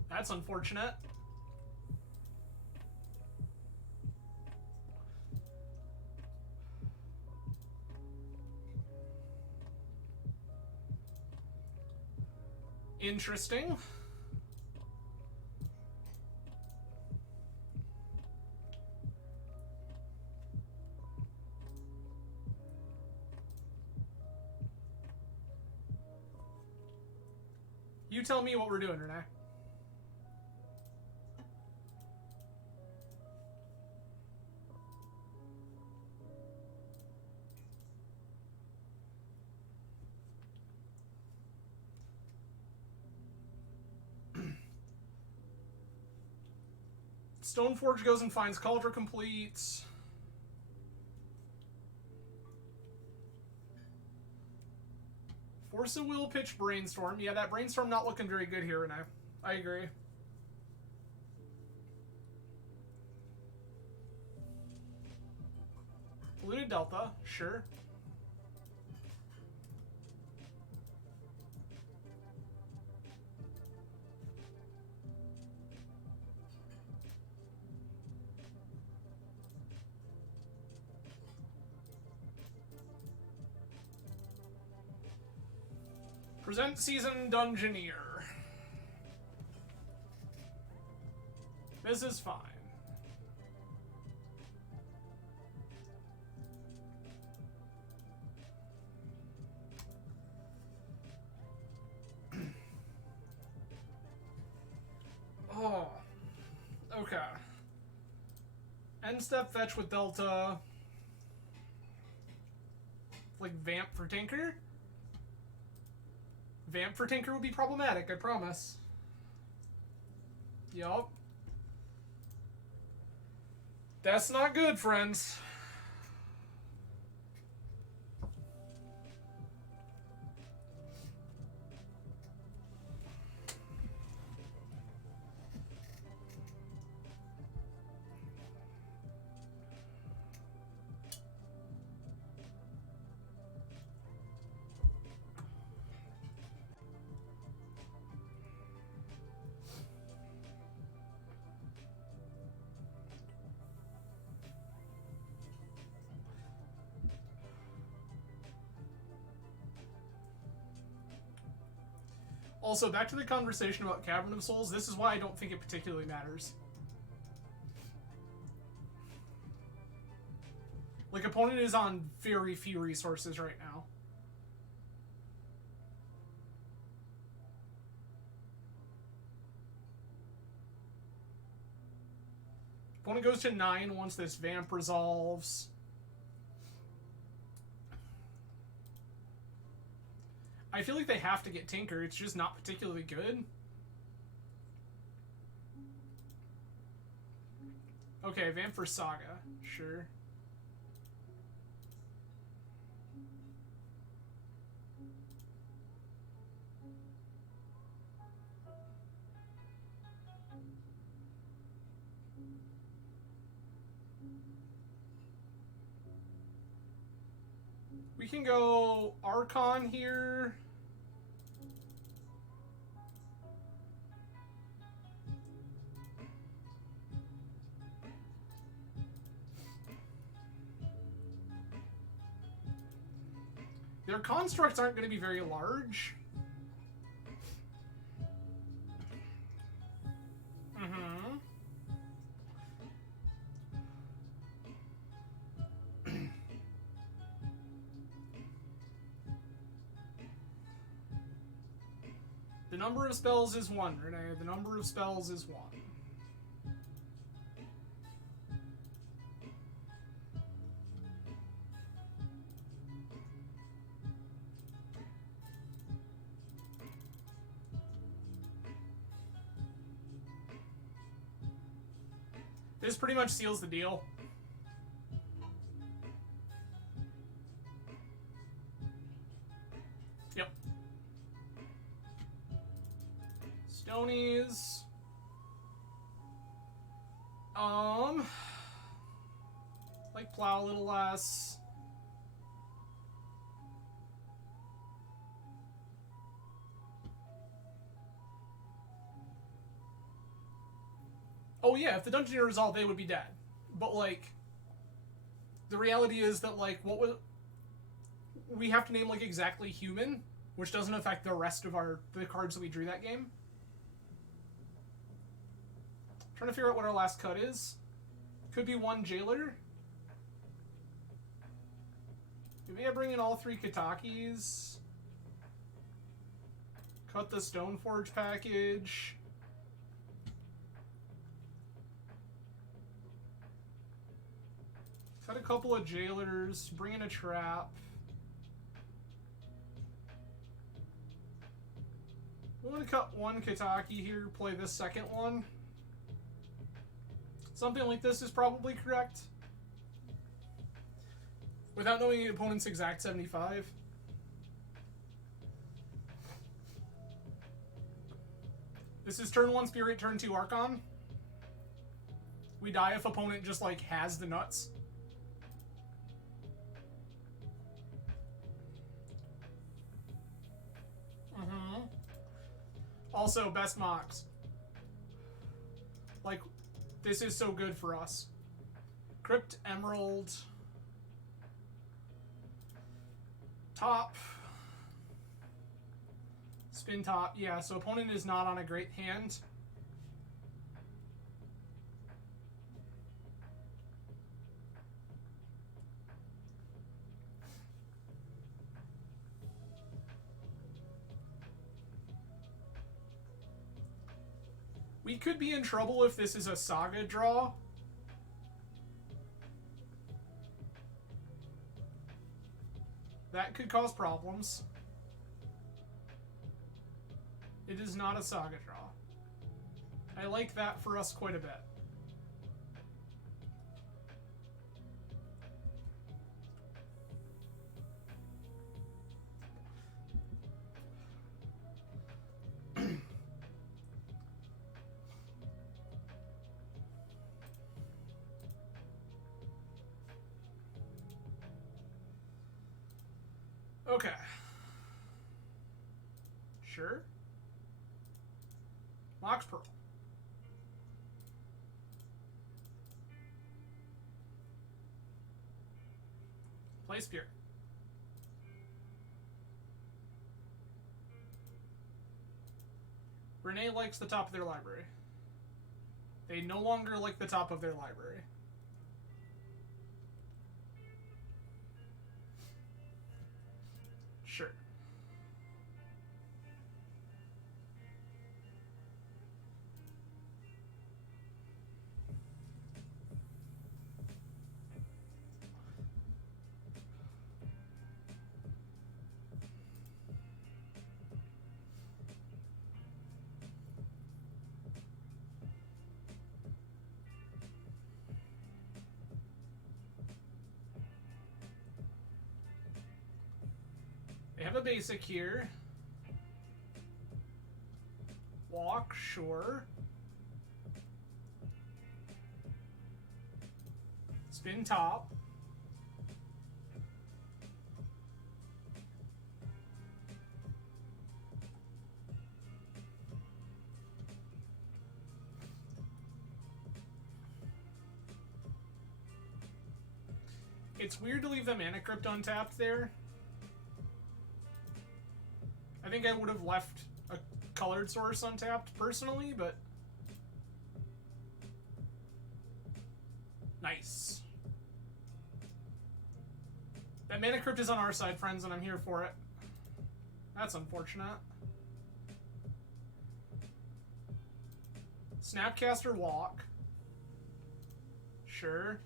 That's unfortunate. Interesting. You tell me what we're doing, Renee. Stoneforge goes and finds Cauldron Complete. Force of Will, pitch Brainstorm. Yeah, that Brainstorm not looking very good here, Renee. I agree. Delta, sure. Present Season Dungeoneer. This is fine. Oh. Okay. End step fetch with Delta. Like Vamp for Tinker? Vamp for Tinker would be problematic, I promise. Yup. That's not good, friends. Also, back to the conversation about Cavern of Souls, this is why I don't think it particularly matters. Like, opponent is on very few resources right now. Opponent goes to 9 once this Vamp resolves. I feel like they have to get Tinker, it's just not particularly good. Okay, Vamp for Saga, sure. We can go Archon here. Their constructs aren't going to be very large. The number of spells is 1, Renee. The number of spells is 1. This pretty much seals the deal. Yep. Stonies. Like plow a little less. Oh yeah, if the Dungeoneer resolved, they would be dead. But like, the reality is that like, what was... We have to name like exactly human, which doesn't affect the rest of the cards that we drew that game. Trying to figure out what our last cut is. Could be 1 Jailer. Maybe I bring in all 3 Katakis. Cut the Stoneforge package. Cut a couple of Jailers. Bring in a Trap. I'm going to cut 1 Kataki here, play this second one. Something like this is probably correct. Without knowing the opponent's exact 75. This is turn 1 Spirit, turn 2 Archon. We die if opponent just like has the nuts. Also, best mocks. Like, this is so good for us. Crypt, Emerald. Top. Spin top. Yeah, so opponent is not on a great hand. We could be in trouble if this is a Saga draw. That could cause problems. It is not a Saga draw. I like that for us quite a bit. Okay. Sure. Mox Pearl. Play Spirit. Renee likes the top of their library. They no longer like the top of their library. Sure. They have a basic here. Walk, sure. Spin top. It's weird to leave the Mana Crypt untapped there. I think I would have left a colored source untapped personally, but nice. That Mana Crypt is on our side, friends, and I'm here for it. That's unfortunate. Snapcaster Walk. Sure.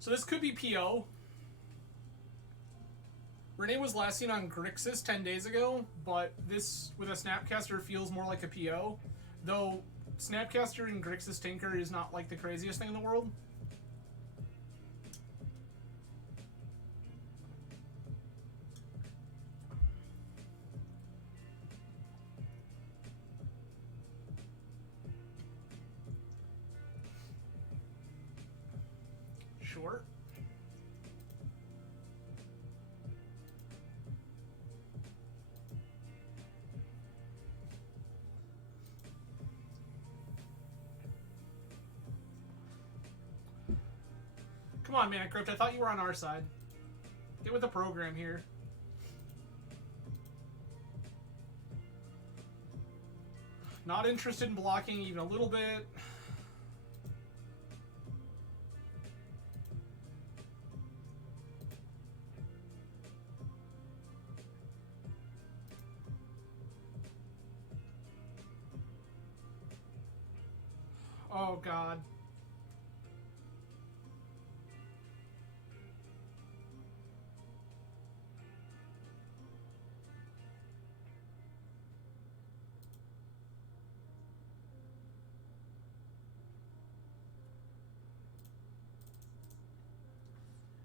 So this could be PO. Renee was last seen on Grixis 10 days ago, but this with a Snapcaster feels more like a PO. Though Snapcaster and Grixis Tinker is not like the craziest thing in the world. Sure. Come on, Mana Crypt. I thought you were on our side. Get with the program here. Not interested in blocking even a little bit. Oh, God.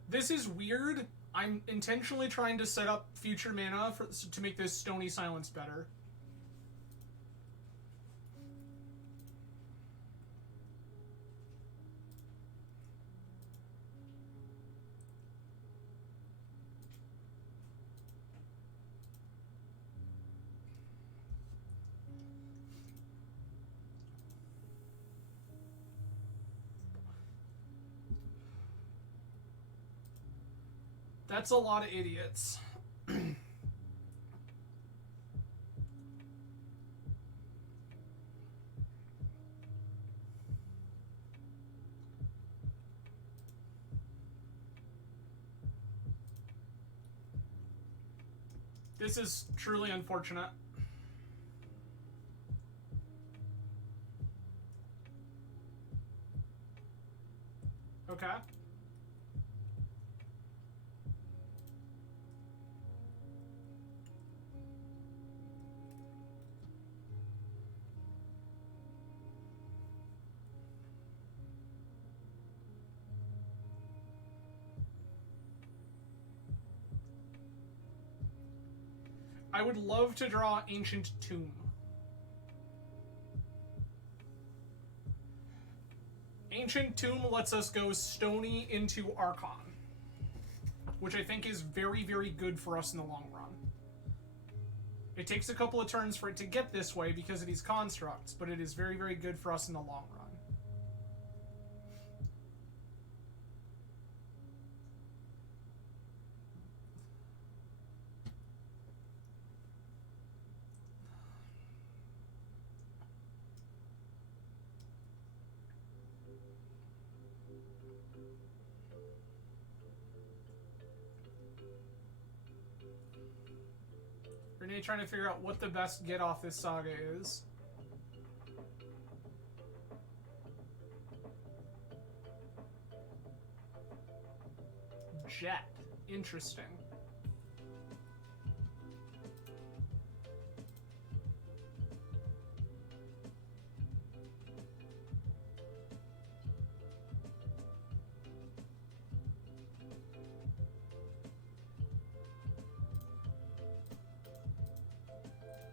This is weird. I'm intentionally trying to set up future mana to make this Stony Silence better. That's a lot of idiots. This is truly unfortunate. Okay. I would love to draw Ancient Tomb. Ancient Tomb lets us go Stony into Archon, which I think is very, very good for us in the long run. It takes a couple of turns for it to get this way because of these constructs, but it is very, very good for us in the long run. Renee trying to figure out what the best get off this saga is. Jet. Interesting.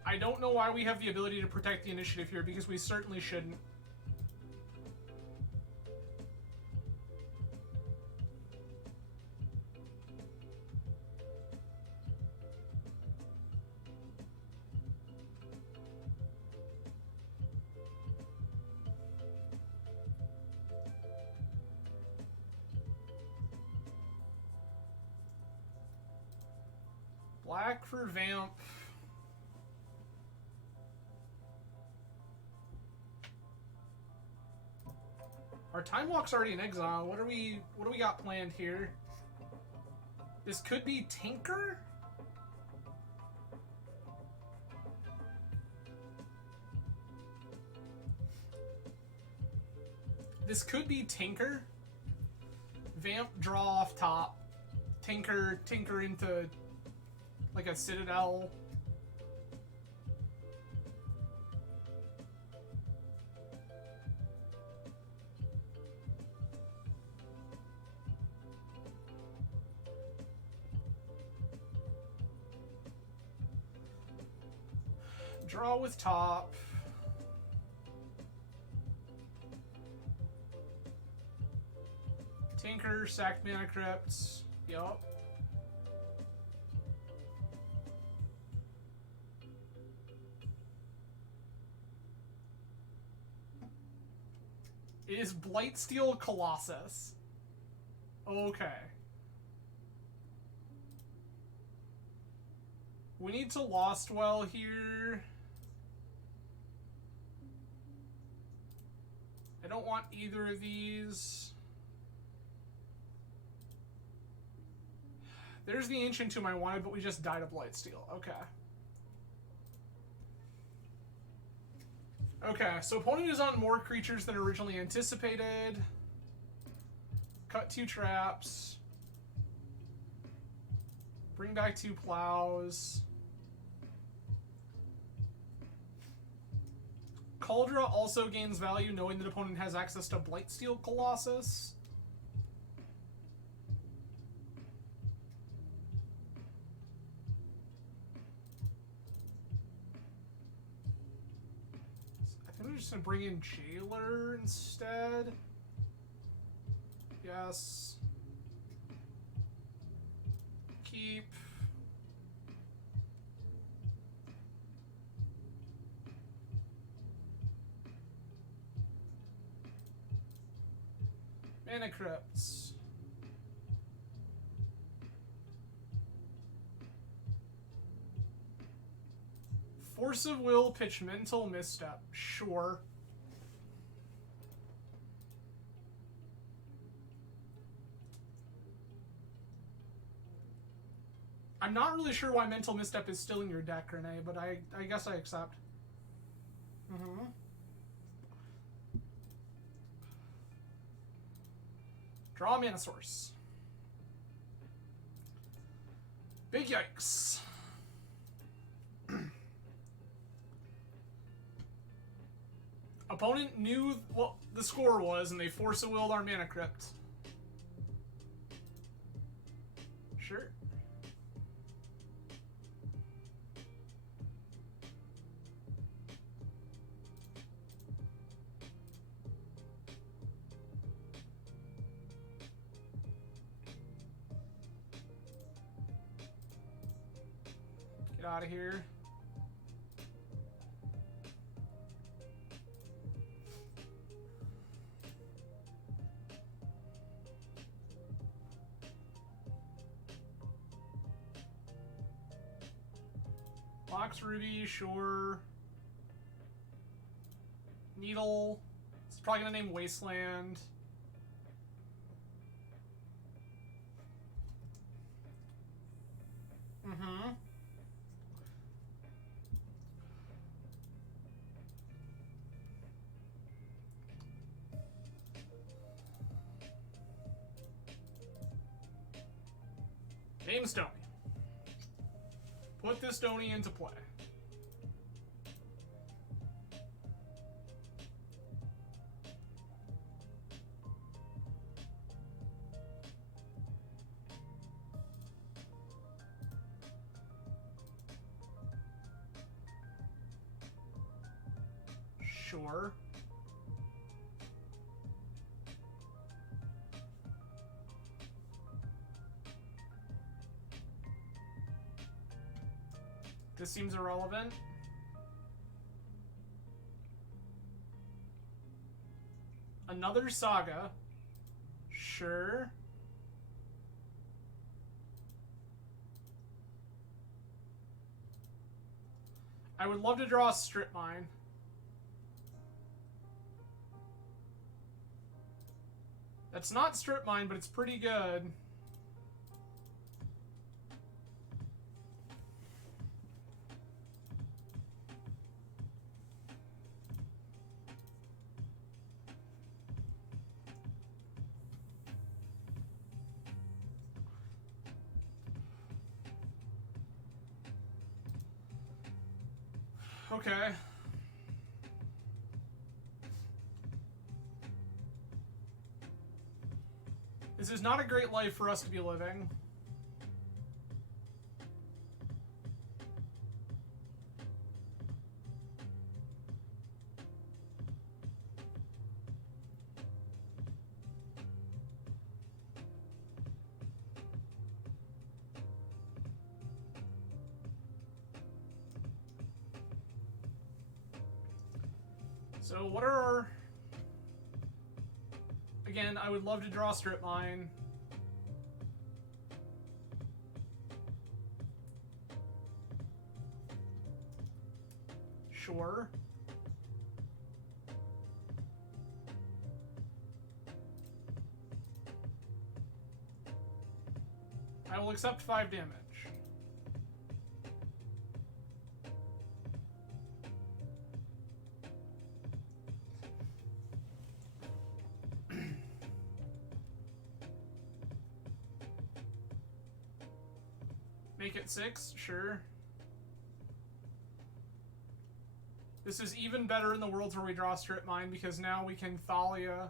I don't know why we have the ability to protect the initiative here, because we certainly shouldn't. Black for Vamp. Our Time Walk's already in exile. What do we got planned here? This could be Tinker? This could be Tinker. Vamp, draw off top. Tinker into like a Citadel. Draw with top. Tinker, sack mana crypts. Yup. Is Blightsteel Colossus? Okay. We need to Lost Well here. I don't want either of these. There's the Ancient Tomb I wanted, but we just died of Blightsteel. Okay. Okay, so opponent is on more creatures than originally anticipated. Cut 2 traps. Bring back 2 plows. Cauldra also gains value knowing that opponent has access to Blightsteel Colossus. I think we're just gonna bring in Jailer instead. Yes. Keep. Mana Crypts. Force of Will, pitch Mental Misstep. Sure. I'm not really sure why Mental Misstep is still in your deck, Renee, but I guess I accept. Mm-hmm. Draw a mana source. Big yikes. Opponent knew what the score was, and they Force of Willed our Mana Crypt. Sure. Get out of here. Box Ruby, sure. Needle. It's probably gonna name Wasteland. Mm-hmm. Name Stony. Put this Stony into play. Sure. This seems irrelevant. Another Saga. Sure. I would love to draw a Strip Mine. That's not Strip Mine, but it's pretty good. Okay. This is not a great life for us to be living. So what are our... Again, I would love to draw Strip Mine. Sure. I will accept 5 damage. Make it 6, sure. This is even better in the worlds where we draw Strip Mine because now we can Thalia.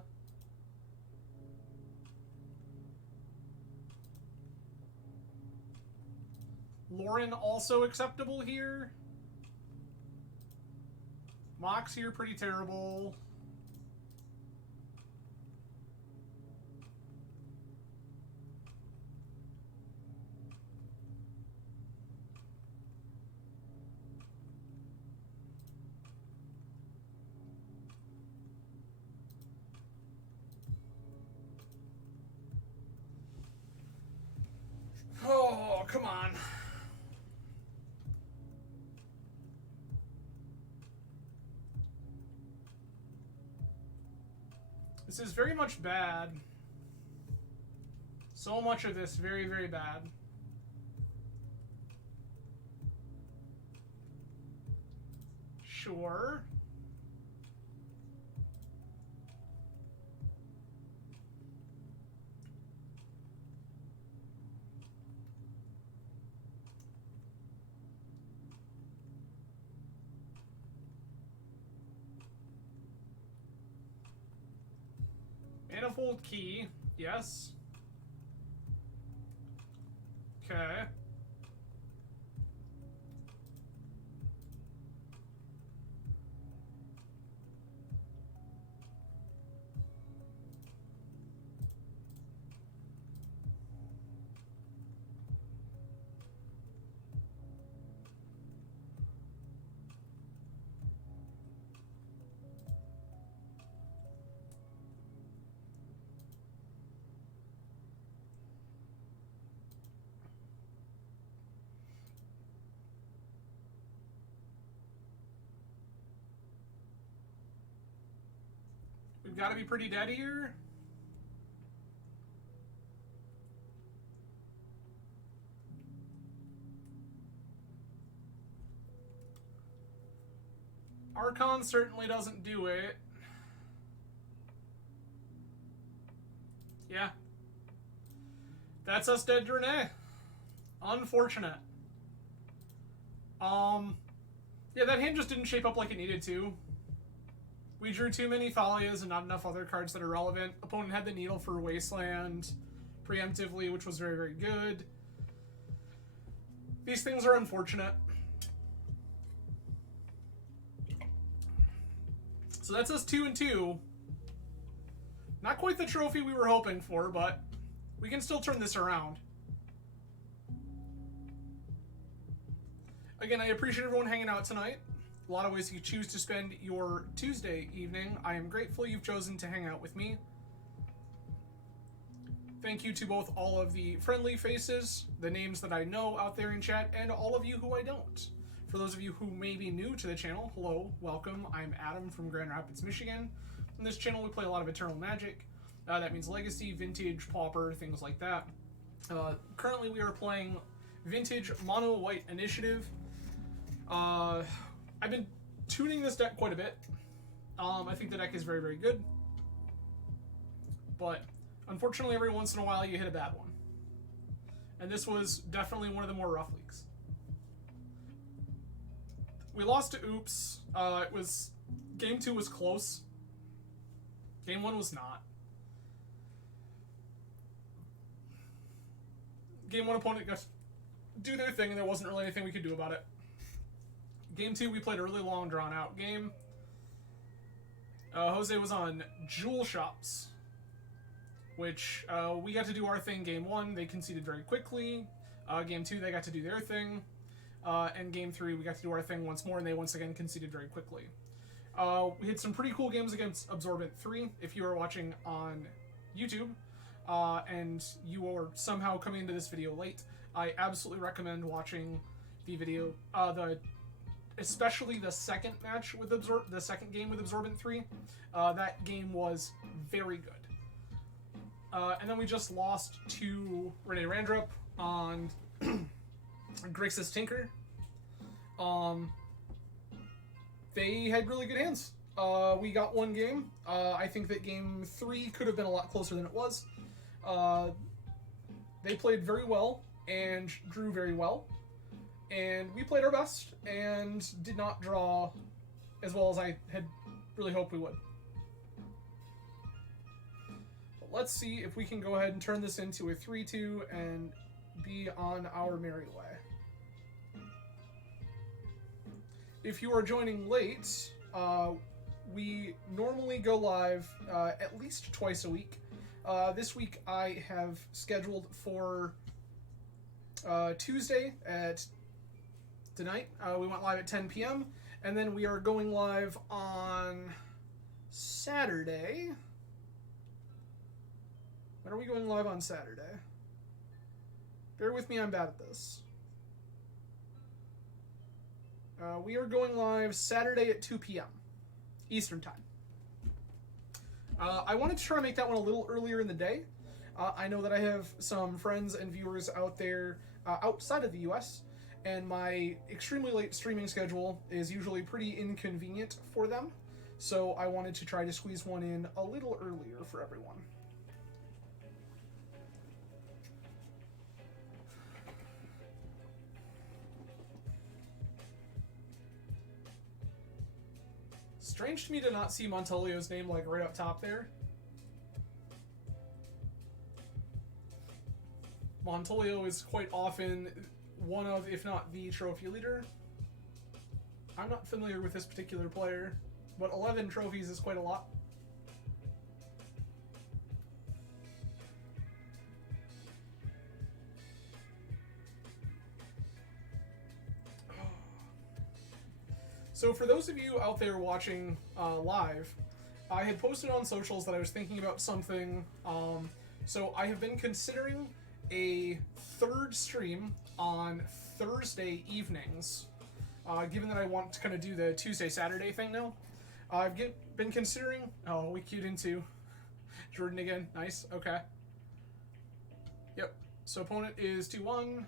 Lauren also acceptable here. Mox here pretty terrible. Oh, come on. This is very much bad. So much of this very, very bad. Sure. Manifold key, yes. Okay. We've got to be pretty dead here. Archon certainly doesn't do it. Yeah. That's us dead to Renee. Unfortunate. Yeah, that hand just didn't shape up like it needed to. We drew too many Thalias and not enough other cards that are relevant. Opponent had the Needle for Wasteland preemptively, which was very, very good. These things are unfortunate. So that's us 2-2. Not quite the trophy we were hoping for, but we can still turn this around. Again, I appreciate everyone hanging out tonight. A lot of ways you choose to spend your Tuesday evening. I am grateful you've chosen to hang out with me. Thank you to both all of the friendly faces, the names that I know out there in chat, and all of you who I don't. For those of you who may be new to the channel, hello, welcome. I'm Adam from Grand Rapids, Michigan. On this channel, we play a lot of Eternal Magic. That means Legacy, Vintage, Pauper, things like that. Currently, we are playing Vintage Mono White Initiative. I've been tuning this deck quite a bit. I think the deck is very, very good. But unfortunately, every once in a while, you hit a bad one. And this was definitely one of the more rough weeks. We lost to Oops. Game 2 was close. Game 1 was not. Game 1 opponent got to do their thing, and there wasn't really anything we could do about it. Game 2, we played a really long, drawn-out game. Jose was on Jewel Shops, which we got to do our thing Game 1. They conceded very quickly. Game 2, they got to do their thing. And Game 3, we got to do our thing once more, and they once again conceded very quickly. We had some pretty cool games against Absorbent 3. If you are watching on YouTube, and you are somehow coming into this video late, I absolutely recommend watching the video, especially the second match with the second game with Absorbent 3. That game was very good. And then we just lost to Renee Randrup on Grixis Tinker. They had really good hands. We got one game. I think that game 3 could have been a lot closer than it was. They played very well and drew very well. And we played our best and did not draw as well as I had really hoped we would. But let's see if we can go ahead and turn this into a 3-2 and be on our merry way. If you are joining late, we normally go live at least twice a week. This week I have scheduled for Tuesday at tonight. We went live at 10 p.m. and then we are going live on Saturday. When are we going live on Saturday? Bear with me, I'm bad at this. We are going live Saturday at 2 p.m. Eastern Time. I wanted to try to make that one a little earlier in the day. I know that I have some friends and viewers out there outside of the US, and my extremely late streaming schedule is usually pretty inconvenient for them. So I wanted to try to squeeze one in a little earlier for everyone. Strange to me to not see Montolio's name like right up top there. Montolio is quite often one of, if not the trophy leader. I'm not familiar with this particular player, but 11 trophies is quite a lot. So for those of you out there watching live, I had posted on socials that I was thinking about something. So I have been considering a third stream on Thursday evenings, given that I want to kind of do the Tuesday-Saturday thing now. I've been considering... Oh, we queued into Jordan again. Nice. Okay. Yep. So opponent is 2-1.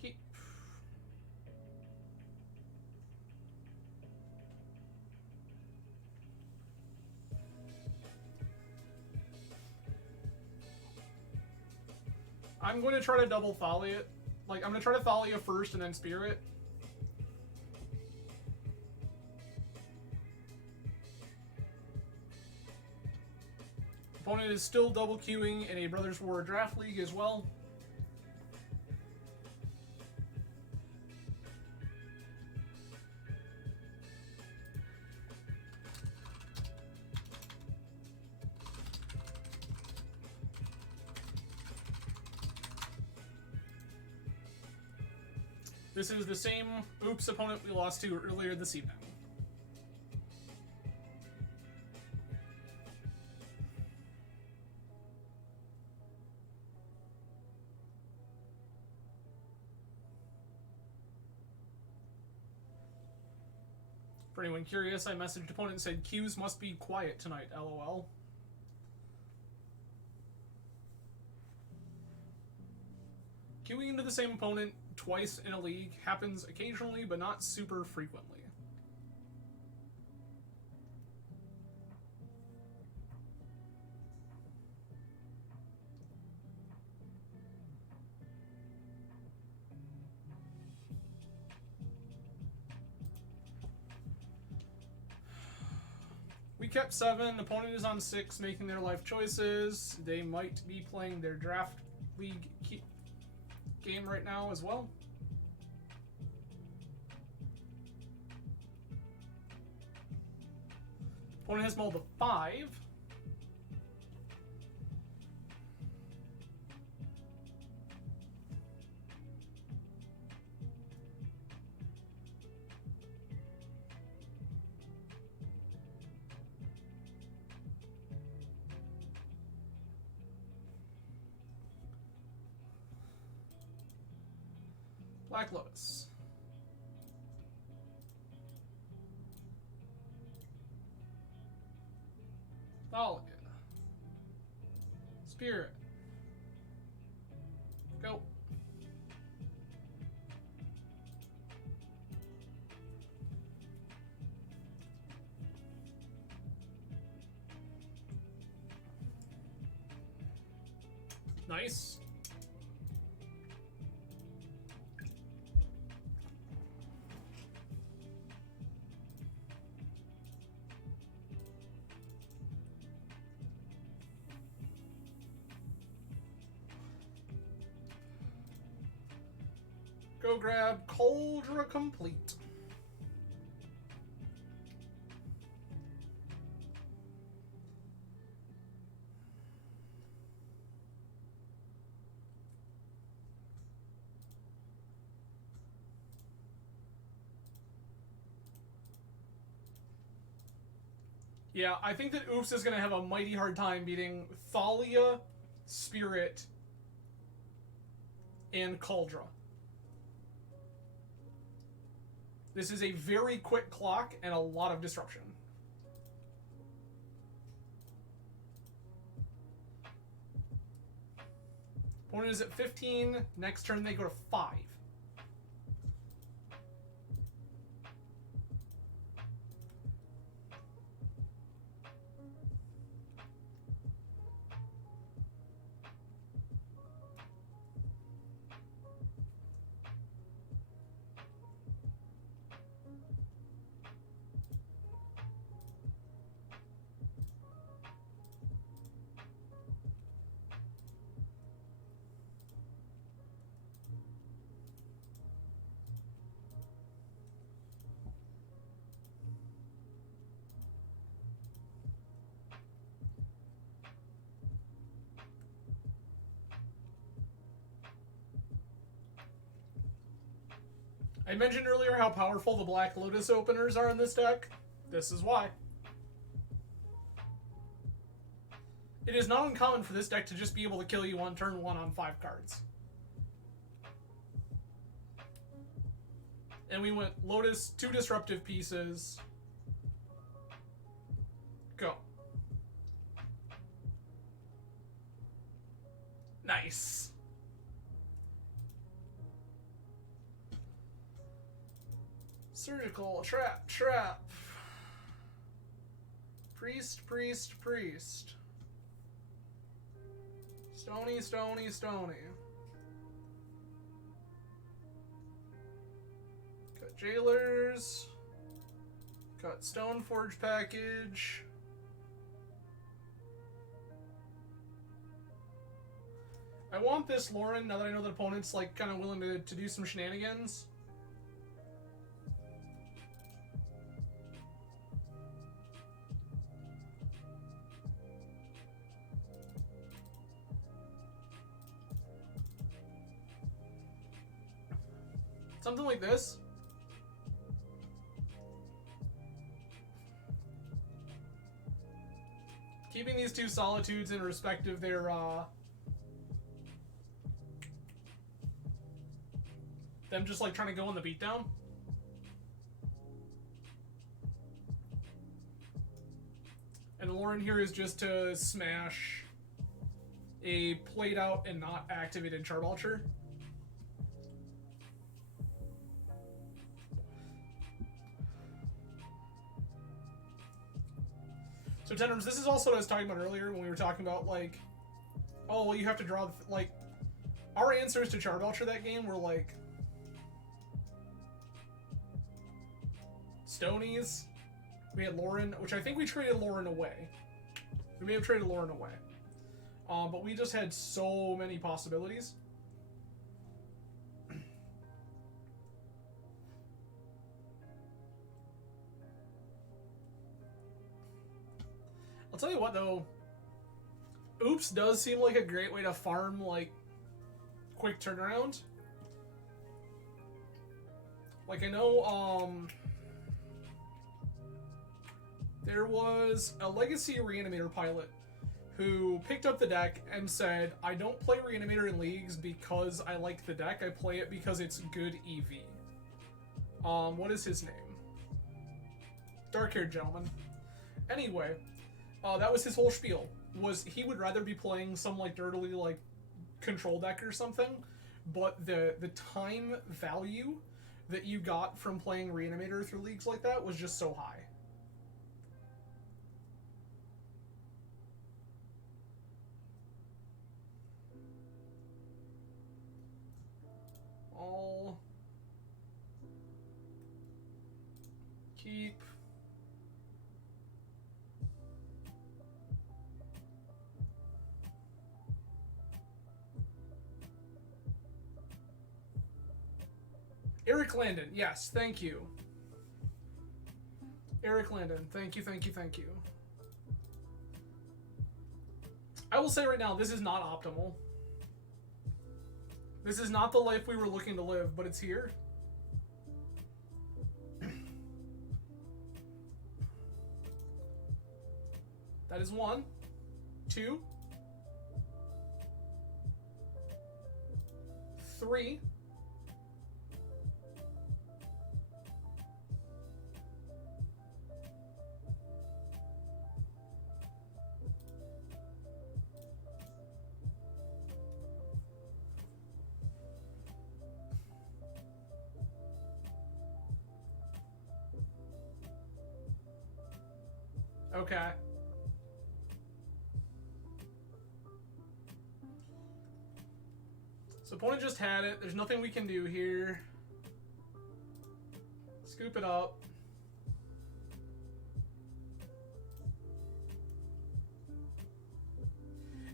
Keep. I'm going to try to double Thalia it. Like, I'm going to try to Thalia first and then Spirit. Opponent is still double queuing in a Brothers War Draft League as well. This is the same Oops opponent we lost to earlier this evening. For anyone curious, I messaged opponent and said, queues must be quiet tonight, LOL. Queuing into the same opponent twice in a league happens occasionally, but not super frequently. We kept 7, opponent is on 6, making their life choices. They might be playing their draft league game right now as well. Opponent has mulled a 5. Black Lotus. Thalia. Spirit. Go. Nice. Go grab Cauldron Complete. Yeah, I think that Oops is going to have a mighty hard time beating Thalia, Spirit, and Cauldron. This is a very quick clock and a lot of disruption. Opponent is at 15. Next turn they go to 5. I mentioned earlier how powerful the Black Lotus openers are in this deck. This is why. It is not uncommon for this deck to just be able to kill you on turn 1 on 5 cards. And we went Lotus, 2 disruptive pieces. Go. Nice. Surgical, trap, trap. Priest, priest, priest. Stony, stony, stony. Cut jailers. Cut Stoneforge package. I want this Lauren now that I know the opponent's like kind of willing to do some shenanigans. Something like this. Keeping these 2 Solitudes in respect of their, them just like trying to go on the beatdown. And Lauren here is just to smash a played out and not activated Charbulcher. So Tenrums, this is also what I was talking about earlier when we were talking about like, oh well, you have to draw like, our answers to Charbulcher that game were like Stonies. We had Lauren, which I think we traded Lauren away. We may have traded Lauren away, but we just had so many possibilities. I'll tell you what though, Oops does seem like a great way to farm like quick turnaround. Like I know there was a Legacy Reanimator pilot who picked up the deck and said, I don't play Reanimator in leagues because I like the deck, I play it because it's good EV. What is his name? Dark-haired gentleman. Anyway, that was his whole spiel, was he would rather be playing some like dirtily like control deck or something, but the time value that you got from playing Reanimator through leagues like that was just so high. All keep. Eric Landon, yes, thank you. Eric Landon, thank you, thank you, thank you. I will say right now, this is not optimal. This is not the life we were looking to live, but it's here. That is 1, 2, 3, Okay. So opponent just had it. There's nothing we can do here. Scoop it up.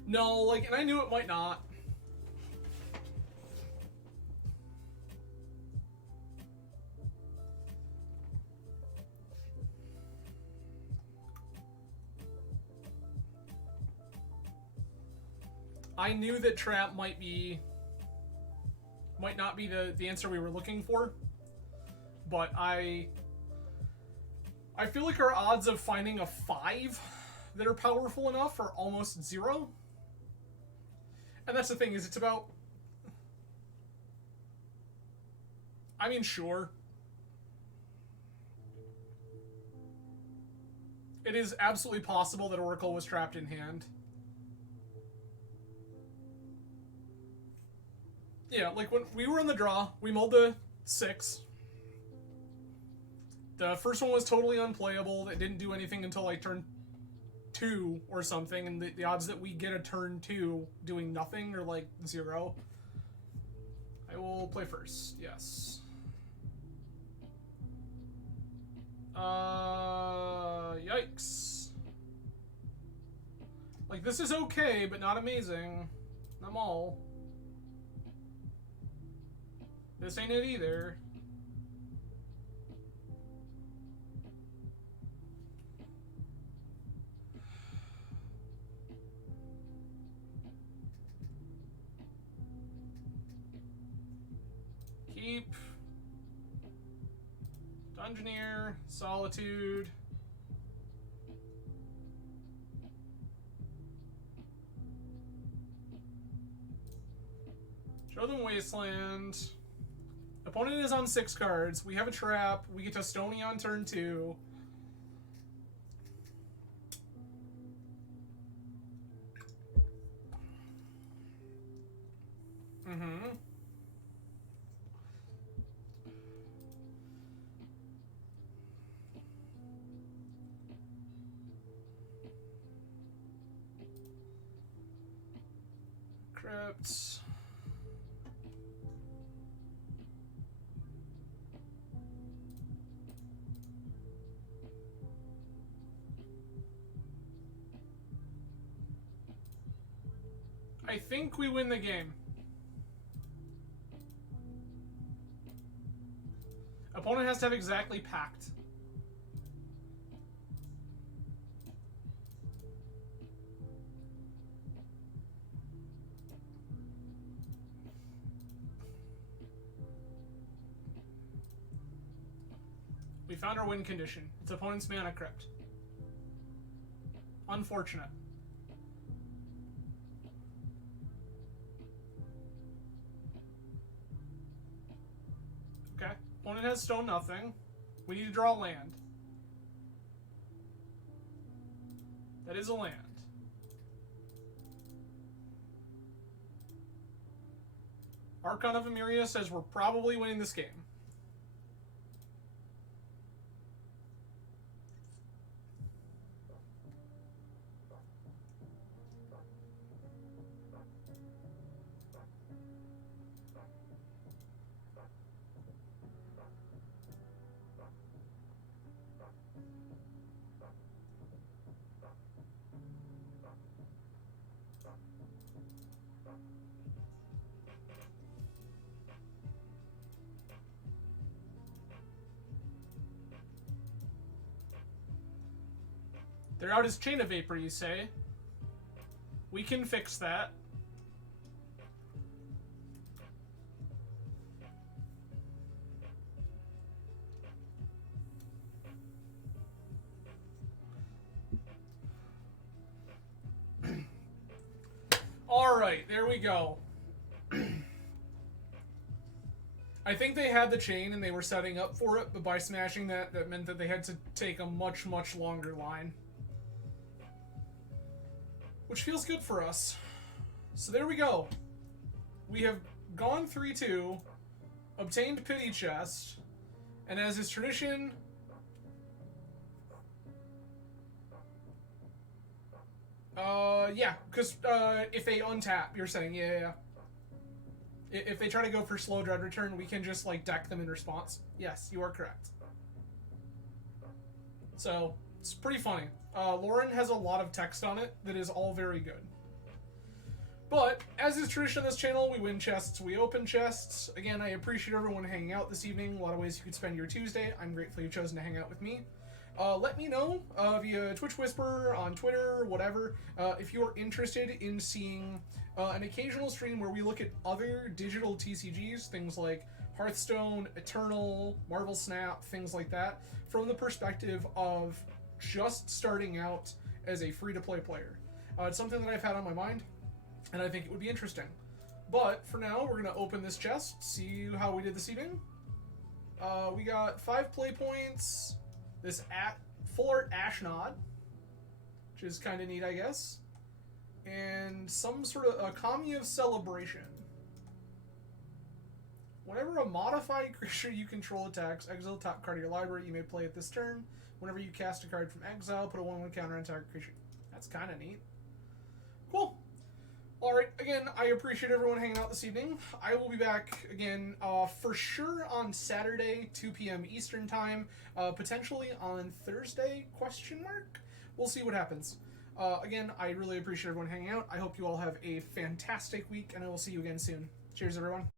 No, like, and I knew it might not. I knew that trap might not be the answer we were looking for, but I feel like our odds of finding a 5 that are powerful enough are almost 0. And that's the thing, is it's about... I mean, sure. It is absolutely possible that Oracle was trapped in hand. Yeah, like when we were in the draw, we mulled the 6. The first one was totally unplayable. It didn't do anything until like turn 2 or something, and the odds that we get a turn 2 doing nothing are like 0. I will play first, yes. Yikes. Like, this is okay, but not amazing. Not all. This ain't it either. Keep. Dungeoneer. Solitude. Show them Wasteland. Opponent is on 6 cards. We have a trap. We get to Stony on turn 2. Mm-hmm. Crypts. I think we win the game. Opponent has to have exactly packed. We found our win condition. It's opponent's mana crypt. Unfortunate. Okay. Opponent has stone nothing. We need to draw land. That is a land. Archon of Emeria says we're probably winning this game. They're out as Chain of Vapor, you say? We can fix that. Alright, there we go. I think they had the chain and they were setting up for it, but by smashing that, that meant that they had to take a much, much longer line. Which feels good for us. So there we go. We have gone 3-2, obtained Pity Chest, and as is tradition, Yeah, because if they untap, you're saying, yeah. If they try to go for slow dread return, we can just like deck them in response. Yes, you are correct. So it's pretty funny. Lauren has a lot of text on it that is all very good. But, as is tradition on this channel, we win chests, we open chests. Again, I appreciate everyone hanging out this evening. A lot of ways you could spend your Tuesday. I'm grateful you've chosen to hang out with me. Let me know via Twitch Whisper, on Twitter, whatever, if you're interested in seeing an occasional stream where we look at other digital TCGs, things like Hearthstone, Eternal, Marvel Snap, things like that, from the perspective of just starting out as a free-to-play player. It's something that I've had on my mind, and I think it would be interesting. But for now, we're going to open this chest, see how we did this evening. We got 5 play points, this full art Ashnod, which is kind of neat, I guess, and some sort of a Kami of Celebration. Whenever a modified creature you control attacks, exile the top card of your library. You may play it this turn. Whenever you cast a card from exile, put a 1/1 counter on target creature. That's kind of neat. Cool. Alright, again, I appreciate everyone hanging out this evening. I will be back again for sure on Saturday, 2 p.m. Eastern Time, potentially on Thursday, question mark? We'll see what happens. Again, I really appreciate everyone hanging out. I hope you all have a fantastic week, and I will see you again soon. Cheers, everyone.